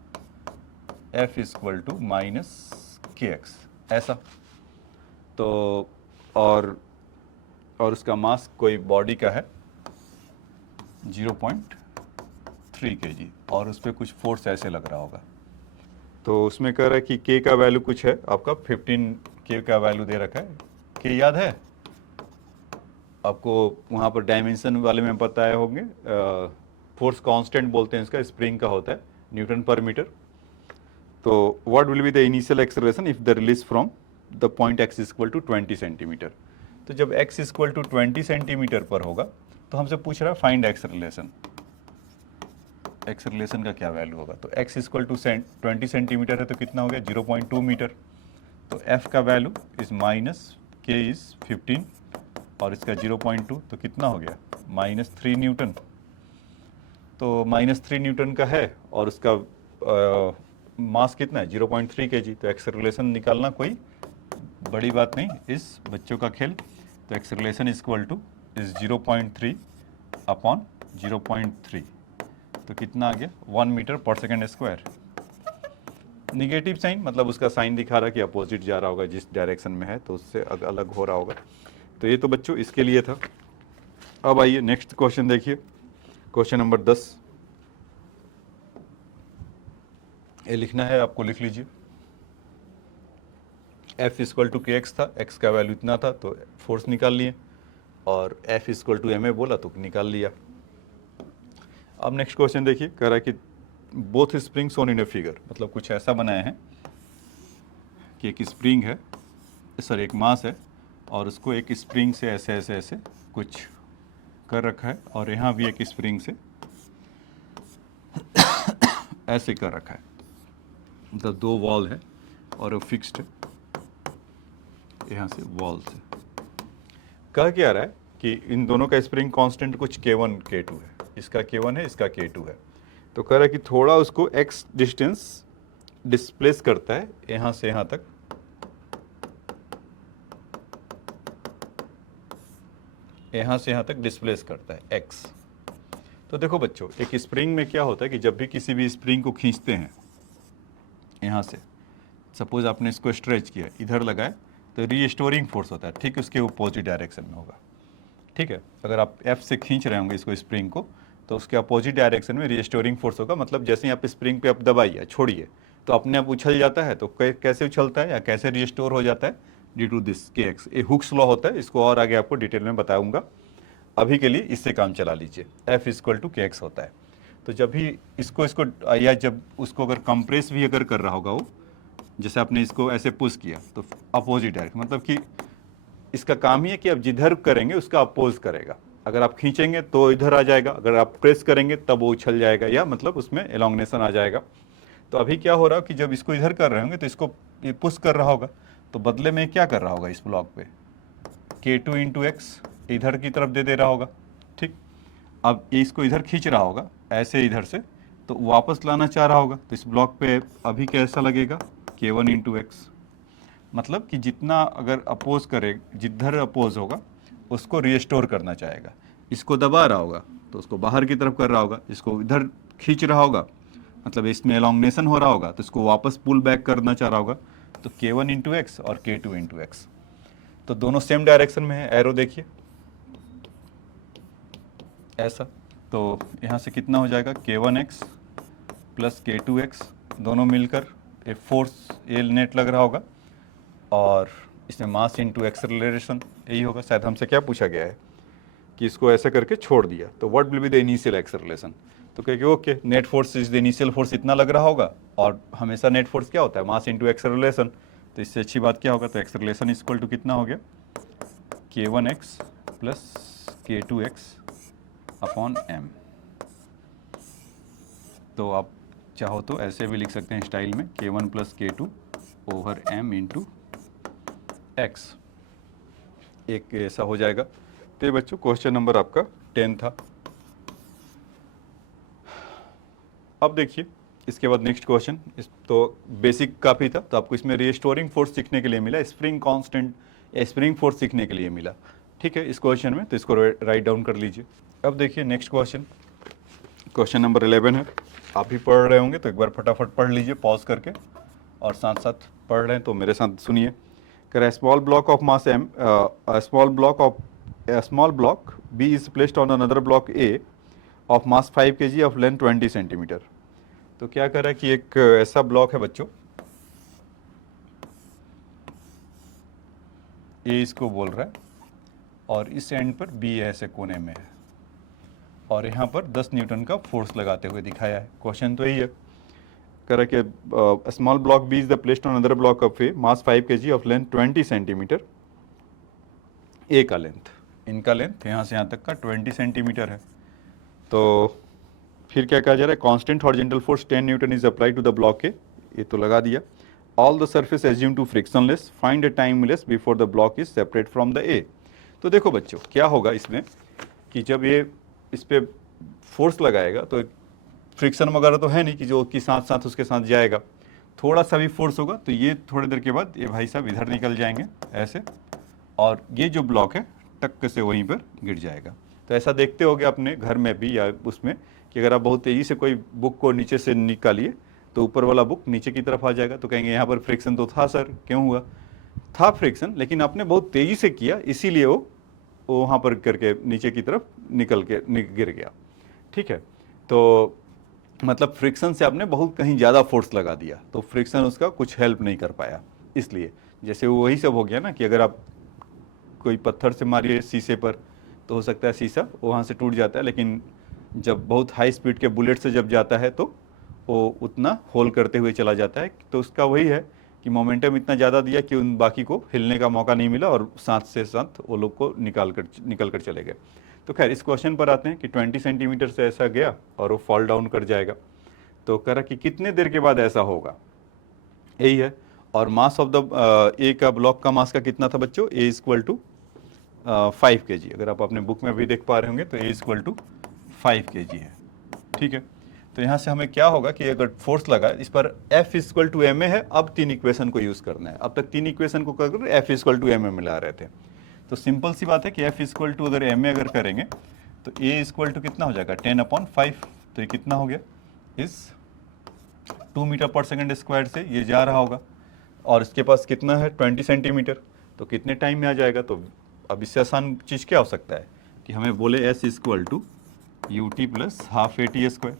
F equal to -kx ऐसा। तो और उसका मास कोई बॉडी का है 0.3 kg, और उस पर कुछ फोर्स ऐसे लग रहा होगा। तो उसमें कह रहा है कि k का वैल्यू कुछ है आपका 15, k का वैल्यू दे रखा है, k याद है आपको, वहाँ पर डायमेंशन वाले में बताए होंगे, फोर्स कांस्टेंट बोलते हैं इसका, स्प्रिंग का होता है न्यूटन पर मीटर। तो what will be the initial acceleration if the release from the point x equal to 20 centimetre. तो जब x इक्वल टू 20 सेंटीमीटर पर होगा तो हमसे पूछ रहा है फाइंड एक्सेलरेशन, एक्सेलरेशन का क्या वैल्यू होगा। तो x इक्वल टू 20 सेंटीमीटर है, तो कितना हो गया 0.2 मीटर। तो f का वैल्यू इज -k इज 15, और इसका 0.2, तो कितना हो गया -3 न्यूटन। तो -3 न्यूटन का है, और उसका मास कितना है 0.3 kg, तो एक्सेलरेशन निकालना कोई बड़ी बात नहीं, इस बच्चों का खेल। तो acceleration equal to is 0.3 upon 0.3, तो कितना आ गया 1 metre per second square. Negative sign मतलब उसका साइन दिखा रहा है कि अपोजिट जा रहा होगा, जिस डायरेक्शन में है तो उससे अलग हो रहा होगा। तो ये तो बच्चों इसके लिए था। अब आइए नेक्स्ट क्वेश्चन देखिए, क्वेश्चन नंबर 10। ये लिखना है आपको, लिख लीजिए। F इक्वल टू के एक्स था, x का वैल्यू इतना था तो फोर्स निकाल लिए, और F इक्वल टू ma बोला तो निकाल लिया। अब नेक्स्ट क्वेश्चन देखिए, कह रहा है कि both springs on in a figure, मतलब कुछ ऐसा बनाया है कि एक स्प्रिंग है, सॉरी एक मास है, और उसको एक स्प्रिंग से ऐसे ऐसे ऐसे कुछ कर रखा है, और यहाँ भी एक स्प्रिंग से ऐसे कर रखा है, मतलब दो वॉल है और वो फिक्स्ड है यहाँ से वॉल से। कह क्या रहा है कि इन दोनों का स्प्रिंग कांस्टेंट कुछ K1 K2 है, इसका K1 है, इसका K2 है। तो कह रहा है कि थोड़ा उसको x डिस्टेंस डिस्प्लेस करता है यहाँ से यहाँ तक, यहाँ से यहाँ तक डिस्प्लेस करता है x। तो देखो बच्चों, एक स्प्रिंग में क्या होता है कि जब भी किसी भी स्प्रिंग को खींचते हैं यहाँ से, सपोज आपने इसको स्ट्रेच किया, इधर लगाए, तो रीस्टोरिंग फोर्स होता है, ठीक उसके अपोजिट डायरेक्शन में होगा। ठीक है, अगर आप F से खींच रहे होंगे इसको स्प्रिंग को, तो उसके अपोजिट डायरेक्शन में रीस्टोरिंग फोर्स होगा। मतलब जैसे ही आप स्प्रिंग पे आप दबाइए, छोड़िए, तो अपने आप उछल जाता है। तो कैसे उछलता है या कैसे रीस्टोर हो जाता है? Due to this KX। ये हुक्स लॉ होता है, इसको और आगे आपको डिटेल में बताऊंगा। अभी के लिए इससे काम चला लीजिए। F इक्वल टू KX होता है। तो जब भी इसको या जब उसको अगर कंप्रेस भी अगर कर रहा होगा वो, जैसे आपने इसको ऐसे पुश किया तो अपोजिट डायरेक्शन, मतलब कि इसका काम ही है कि आप जिधर करेंगे उसका अपोज करेगा। अगर आप खींचेंगे तो इधर आ जाएगा, अगर आप प्रेस करेंगे तब वो उछल जाएगा, या मतलब उसमें एलोंगनेशन आ जाएगा। तो अभी क्या हो रहा है कि जब इसको इधर कर रहे होंगे तो इसको ये पुश कर रहा होगा, तो बदले में क्या कर रहा होगा इस ब्लॉक पे, K2 इंटू एक्स इधर की तरफ दे रहा होगा। ठीक, अब ये इसको इधर खींच रहा होगा ऐसे इधर से, तो वापस लाना चाह रहा होगा, तो इस ब्लॉक पे अभी कैसा लगेगा, K1 इंटू एक्स। मतलब कि जितना अगर अपोज करे, जिधर अपोज होगा उसको रीस्टोर करना चाहेगा। इसको दबा रहा होगा तो उसको बाहर की तरफ कर रहा होगा, इसको इधर खींच रहा होगा, मतलब इसमें एलोंगनेशन हो रहा होगा, तो इसको वापस पुल बैक करना चाह रहा होगा। तो K1 इंटू एक्स और K2 इंटू एक्स, तो दोनों सेम डायरेक्शन में है। एरो देखिए ऐसा, तो यहाँ से कितना हो जाएगा, K1x प्लस K2x, दोनों मिलकर एक फोर्स ये नेट लग रहा होगा, और इसमें मास इंटू एक्सेलरेशन यही होगा। शायद हमसे क्या पूछा गया है कि इसको ऐसे करके छोड़ दिया, तो what will be the initial acceleration. तो कहेंगे okay, net force is the initial force, इतना लग रहा होगा, और हमेशा नेट फोर्स क्या होता है, मास इंटू एक्सेलरेशन। तो इससे अच्छी बात क्या होगा, तो एक्सेलरेशन इक्वल टू कितना हो गया, K1x plus K2x upon m। तो आप चाहो तो ऐसे भी लिख सकते हैं स्टाइल में, K1 plus K2 over m into x, एक ऐसा हो जाएगा। तो ये बच्चों क्वेश्चन नंबर आपका 10 था। अब देखिए इसके बाद नेक्स्ट क्वेश्चन, इस तो बेसिक काफ़ी था, तो आपको इसमें रीस्टोरिंग फोर्स सीखने के लिए मिला, स्प्रिंग कांस्टेंट स्प्रिंग फोर्स सीखने के लिए मिला। ठीक है, इस क्वेश्चन में, तो इसको राइट डाउन कर लीजिए। अब देखिए नेक्स्ट क्वेश्चन, क्वेश्चन नंबर 11 है। आप भी पढ़ रहे होंगे तो एक बार फटाफट पढ़ लीजिए पॉज करके, और साथ साथ पढ़ रहे हैं तो मेरे साथ सुनिए। कह small block of mass m, small block B is placed on another block A of mass 5 kg of length 20 centimetre. तो क्या कर रहा है कि एक ऐसा ब्लॉक है बच्चों, A इसको बोल रहा है, और इस एंड पर B ऐसे कोने में है, और यहाँ पर 10 न्यूटन का फोर्स लगाते हुए दिखाया है। क्वेश्चन तो यही है, कह रहा है कि small block B is the placed on other block of A mass 5 kg of length 20 centimetre. A का लेंथ, इनका लेंथ यहाँ से यहाँ तक का 20 सेंटीमीटर है। तो फिर क्या कहा जा रहा है, constant horizontal force 10 newton is apply to the block A, ये तो लगा दिया। All the surface assume to frictionless, find a timeless before the block is separate from the A. तो देखो बच्चों क्या होगा इसमें कि जब ये इस पर फोर्स लगाएगा तो फ्रिक्शन वगैरह तो है नहीं कि जो कि साथ साथ उसके साथ जाएगा, थोड़ा सा भी फोर्स होगा तो ये थोड़ी देर के बाद ये भाई साहब इधर निकल जाएंगे ऐसे, और ये जो ब्लॉक है टक्क से वहीं पर गिर जाएगा। तो ऐसा देखते होगे अपने घर में भी या उसमें कि अगर आप बहुत तेज़ी से कोई बुक को नीचे से निकालिए तो ऊपर वाला बुक नीचे की तरफ आ जाएगा। तो कहेंगे यहाँ पर फ्रिक्शन तो था सर, क्यों हुआ, था फ्रिक्शन, लेकिन आपने बहुत तेज़ी से किया इसीलिए वो वहाँ पर करके नीचे की तरफ निकल के गिर गया। ठीक है, तो मतलब फ्रिक्शन से आपने बहुत कहीं ज़्यादा फोर्स लगा दिया, तो फ्रिक्शन उसका कुछ हेल्प नहीं कर पाया, इसलिए जैसे वो वही सब हो गया ना कि अगर आप कोई पत्थर से मारिए शीशे पर तो हो सकता है शीशा वहाँ से टूट जाता है, लेकिन जब बहुत हाई स्पीड के बुलेट से जब जाता है तो वो उतना होल करते हुए चला जाता है। तो उसका वही है कि मोमेंटम इतना ज़्यादा दिया कि उन बाकी को हिलने का मौका नहीं मिला और साथ से साथ वो लोग को निकल कर चले गए। तो खैर इस क्वेश्चन पर आते हैं कि 20 सेंटीमीटर से ऐसा गया और वो फॉल डाउन कर जाएगा। तो कह रहा कि कितने देर के बाद ऐसा होगा, यही है। और मास ऑफ द ए का ब्लॉक का मास का कितना था बच्चों, ए इक्वल टू 5 kg। अगर आप अपने बुक में भी देख पा रहे होंगे तो ए इक्वल टू 5 kg है, ठीक है। तो यहाँ से हमें क्या होगा कि अगर फोर्स लगा इस पर F equal to M A है, अब 3 इक्वेशन को यूज़ करना है। अब तक 3 इक्वेशन को कर F equal to M A मिला रहे थे। तो सिंपल सी बात है कि F इक्वल टू अगर एम ए अगर करेंगे तो A इक्वल टू कितना हो जाएगा 10/5। तो ये कितना हो गया, इस 2 मीटर पर सेकेंड स्क्वायर से ये जा रहा होगा और इसके पास कितना है 20 सेंटीमीटर। तो कितने टाइम में आ जाएगा। तो अब इससे आसान चीज़ क्या हो सकता है कि हमें बोले S equal to you t plus half a t square,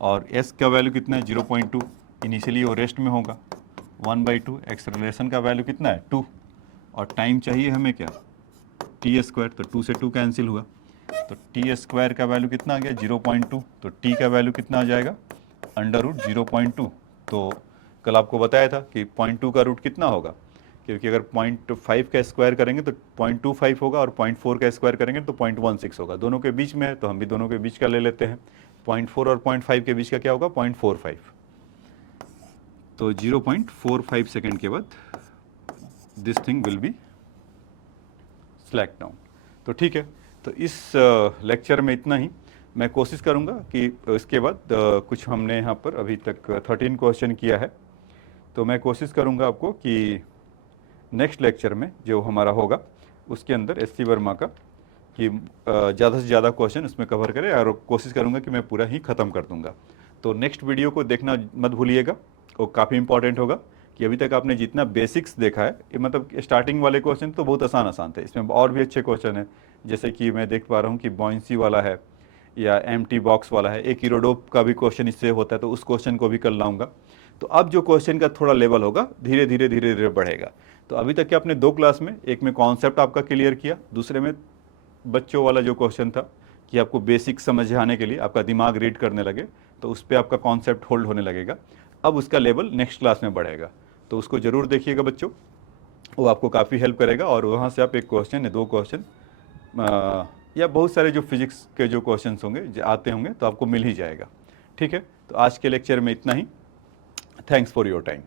और S का वैल्यू कितना है 0.2। इनिशियली वो रेस्ट में होगा 1/2। एक्सेलरेशन का वैल्यू कितना है 2 और टाइम चाहिए हमें क्या टी स्क्वायर। तो 2 से 2 कैंसिल हुआ तो टी स्क्वायर का वैल्यू कितना आ गया 0.2। तो टी का वैल्यू कितना आ जाएगा √0.2। तो कल आपको बताया था कि 0.2 का रूट कितना होगा, क्योंकि अगर 0.5 का स्क्वायर करेंगे तो 0.25 होगा और 0.4 का स्क्वायर करेंगे तो 0.16 होगा। दोनों के बीच में है तो हम भी दोनों के बीच का ले लेते हैं। 0.4 और 0.5 के बीच का क्या होगा 0.45। तो 0.45 सेकेंड के बाद this thing will be slack down. तो ठीक है, तो इस लेक्चर में इतना ही। मैं कोशिश करूंगा कि इसके बाद कुछ हमने यहाँ पर अभी तक 13 क्वेश्चन किया है, तो मैं कोशिश करूंगा आपको कि नेक्स्ट लेक्चर में जो हमारा होगा उसके अंदर एस.सी. वर्मा का कि ज़्यादा से ज़्यादा क्वेश्चन उसमें कवर करें और कोशिश करूंगा कि मैं पूरा ही ख़त्म कर दूंगा। तो नेक्स्ट वीडियो को देखना मत भूलिएगा, वो काफ़ी इंपॉर्टेंट होगा कि अभी तक आपने जितना बेसिक्स देखा है, ये मतलब स्टार्टिंग वाले क्वेश्चन तो बहुत आसान थे, इसमें और भी अच्छे क्वेश्चन हैं। जैसे कि मैं देख पा रहा हूँ कि बॉइंसी वाला है या एम्प्टी बॉक्स वाला है, एक इरोडोप का भी क्वेश्चन इससे होता है, तो उस क्वेश्चन को भी कर लाऊंगा। तो अब जो क्वेश्चन का थोड़ा लेवल होगा धीरे धीरे बढ़ेगा। तो अभी तक के आपने 2 क्लास में, एक में कॉन्सेप्ट आपका क्लियर किया, दूसरे में बच्चों वाला जो क्वेश्चन था कि आपको बेसिक समझ आने के लिए आपका दिमाग रीड करने लगे, तो उस पर आपका कॉन्सेप्ट होल्ड होने लगेगा। अब उसका लेवल नेक्स्ट क्लास में बढ़ेगा, तो उसको ज़रूर देखिएगा बच्चों, वो आपको काफ़ी हेल्प करेगा। और वहाँ से आप 1 क्वेश्चन या 2 क्वेश्चन या बहुत सारे जो फिजिक्स के जो क्वेश्चन होंगे आते होंगे तो आपको मिल ही जाएगा। ठीक है, तो आज के लेक्चर में इतना ही। Thanks for your time.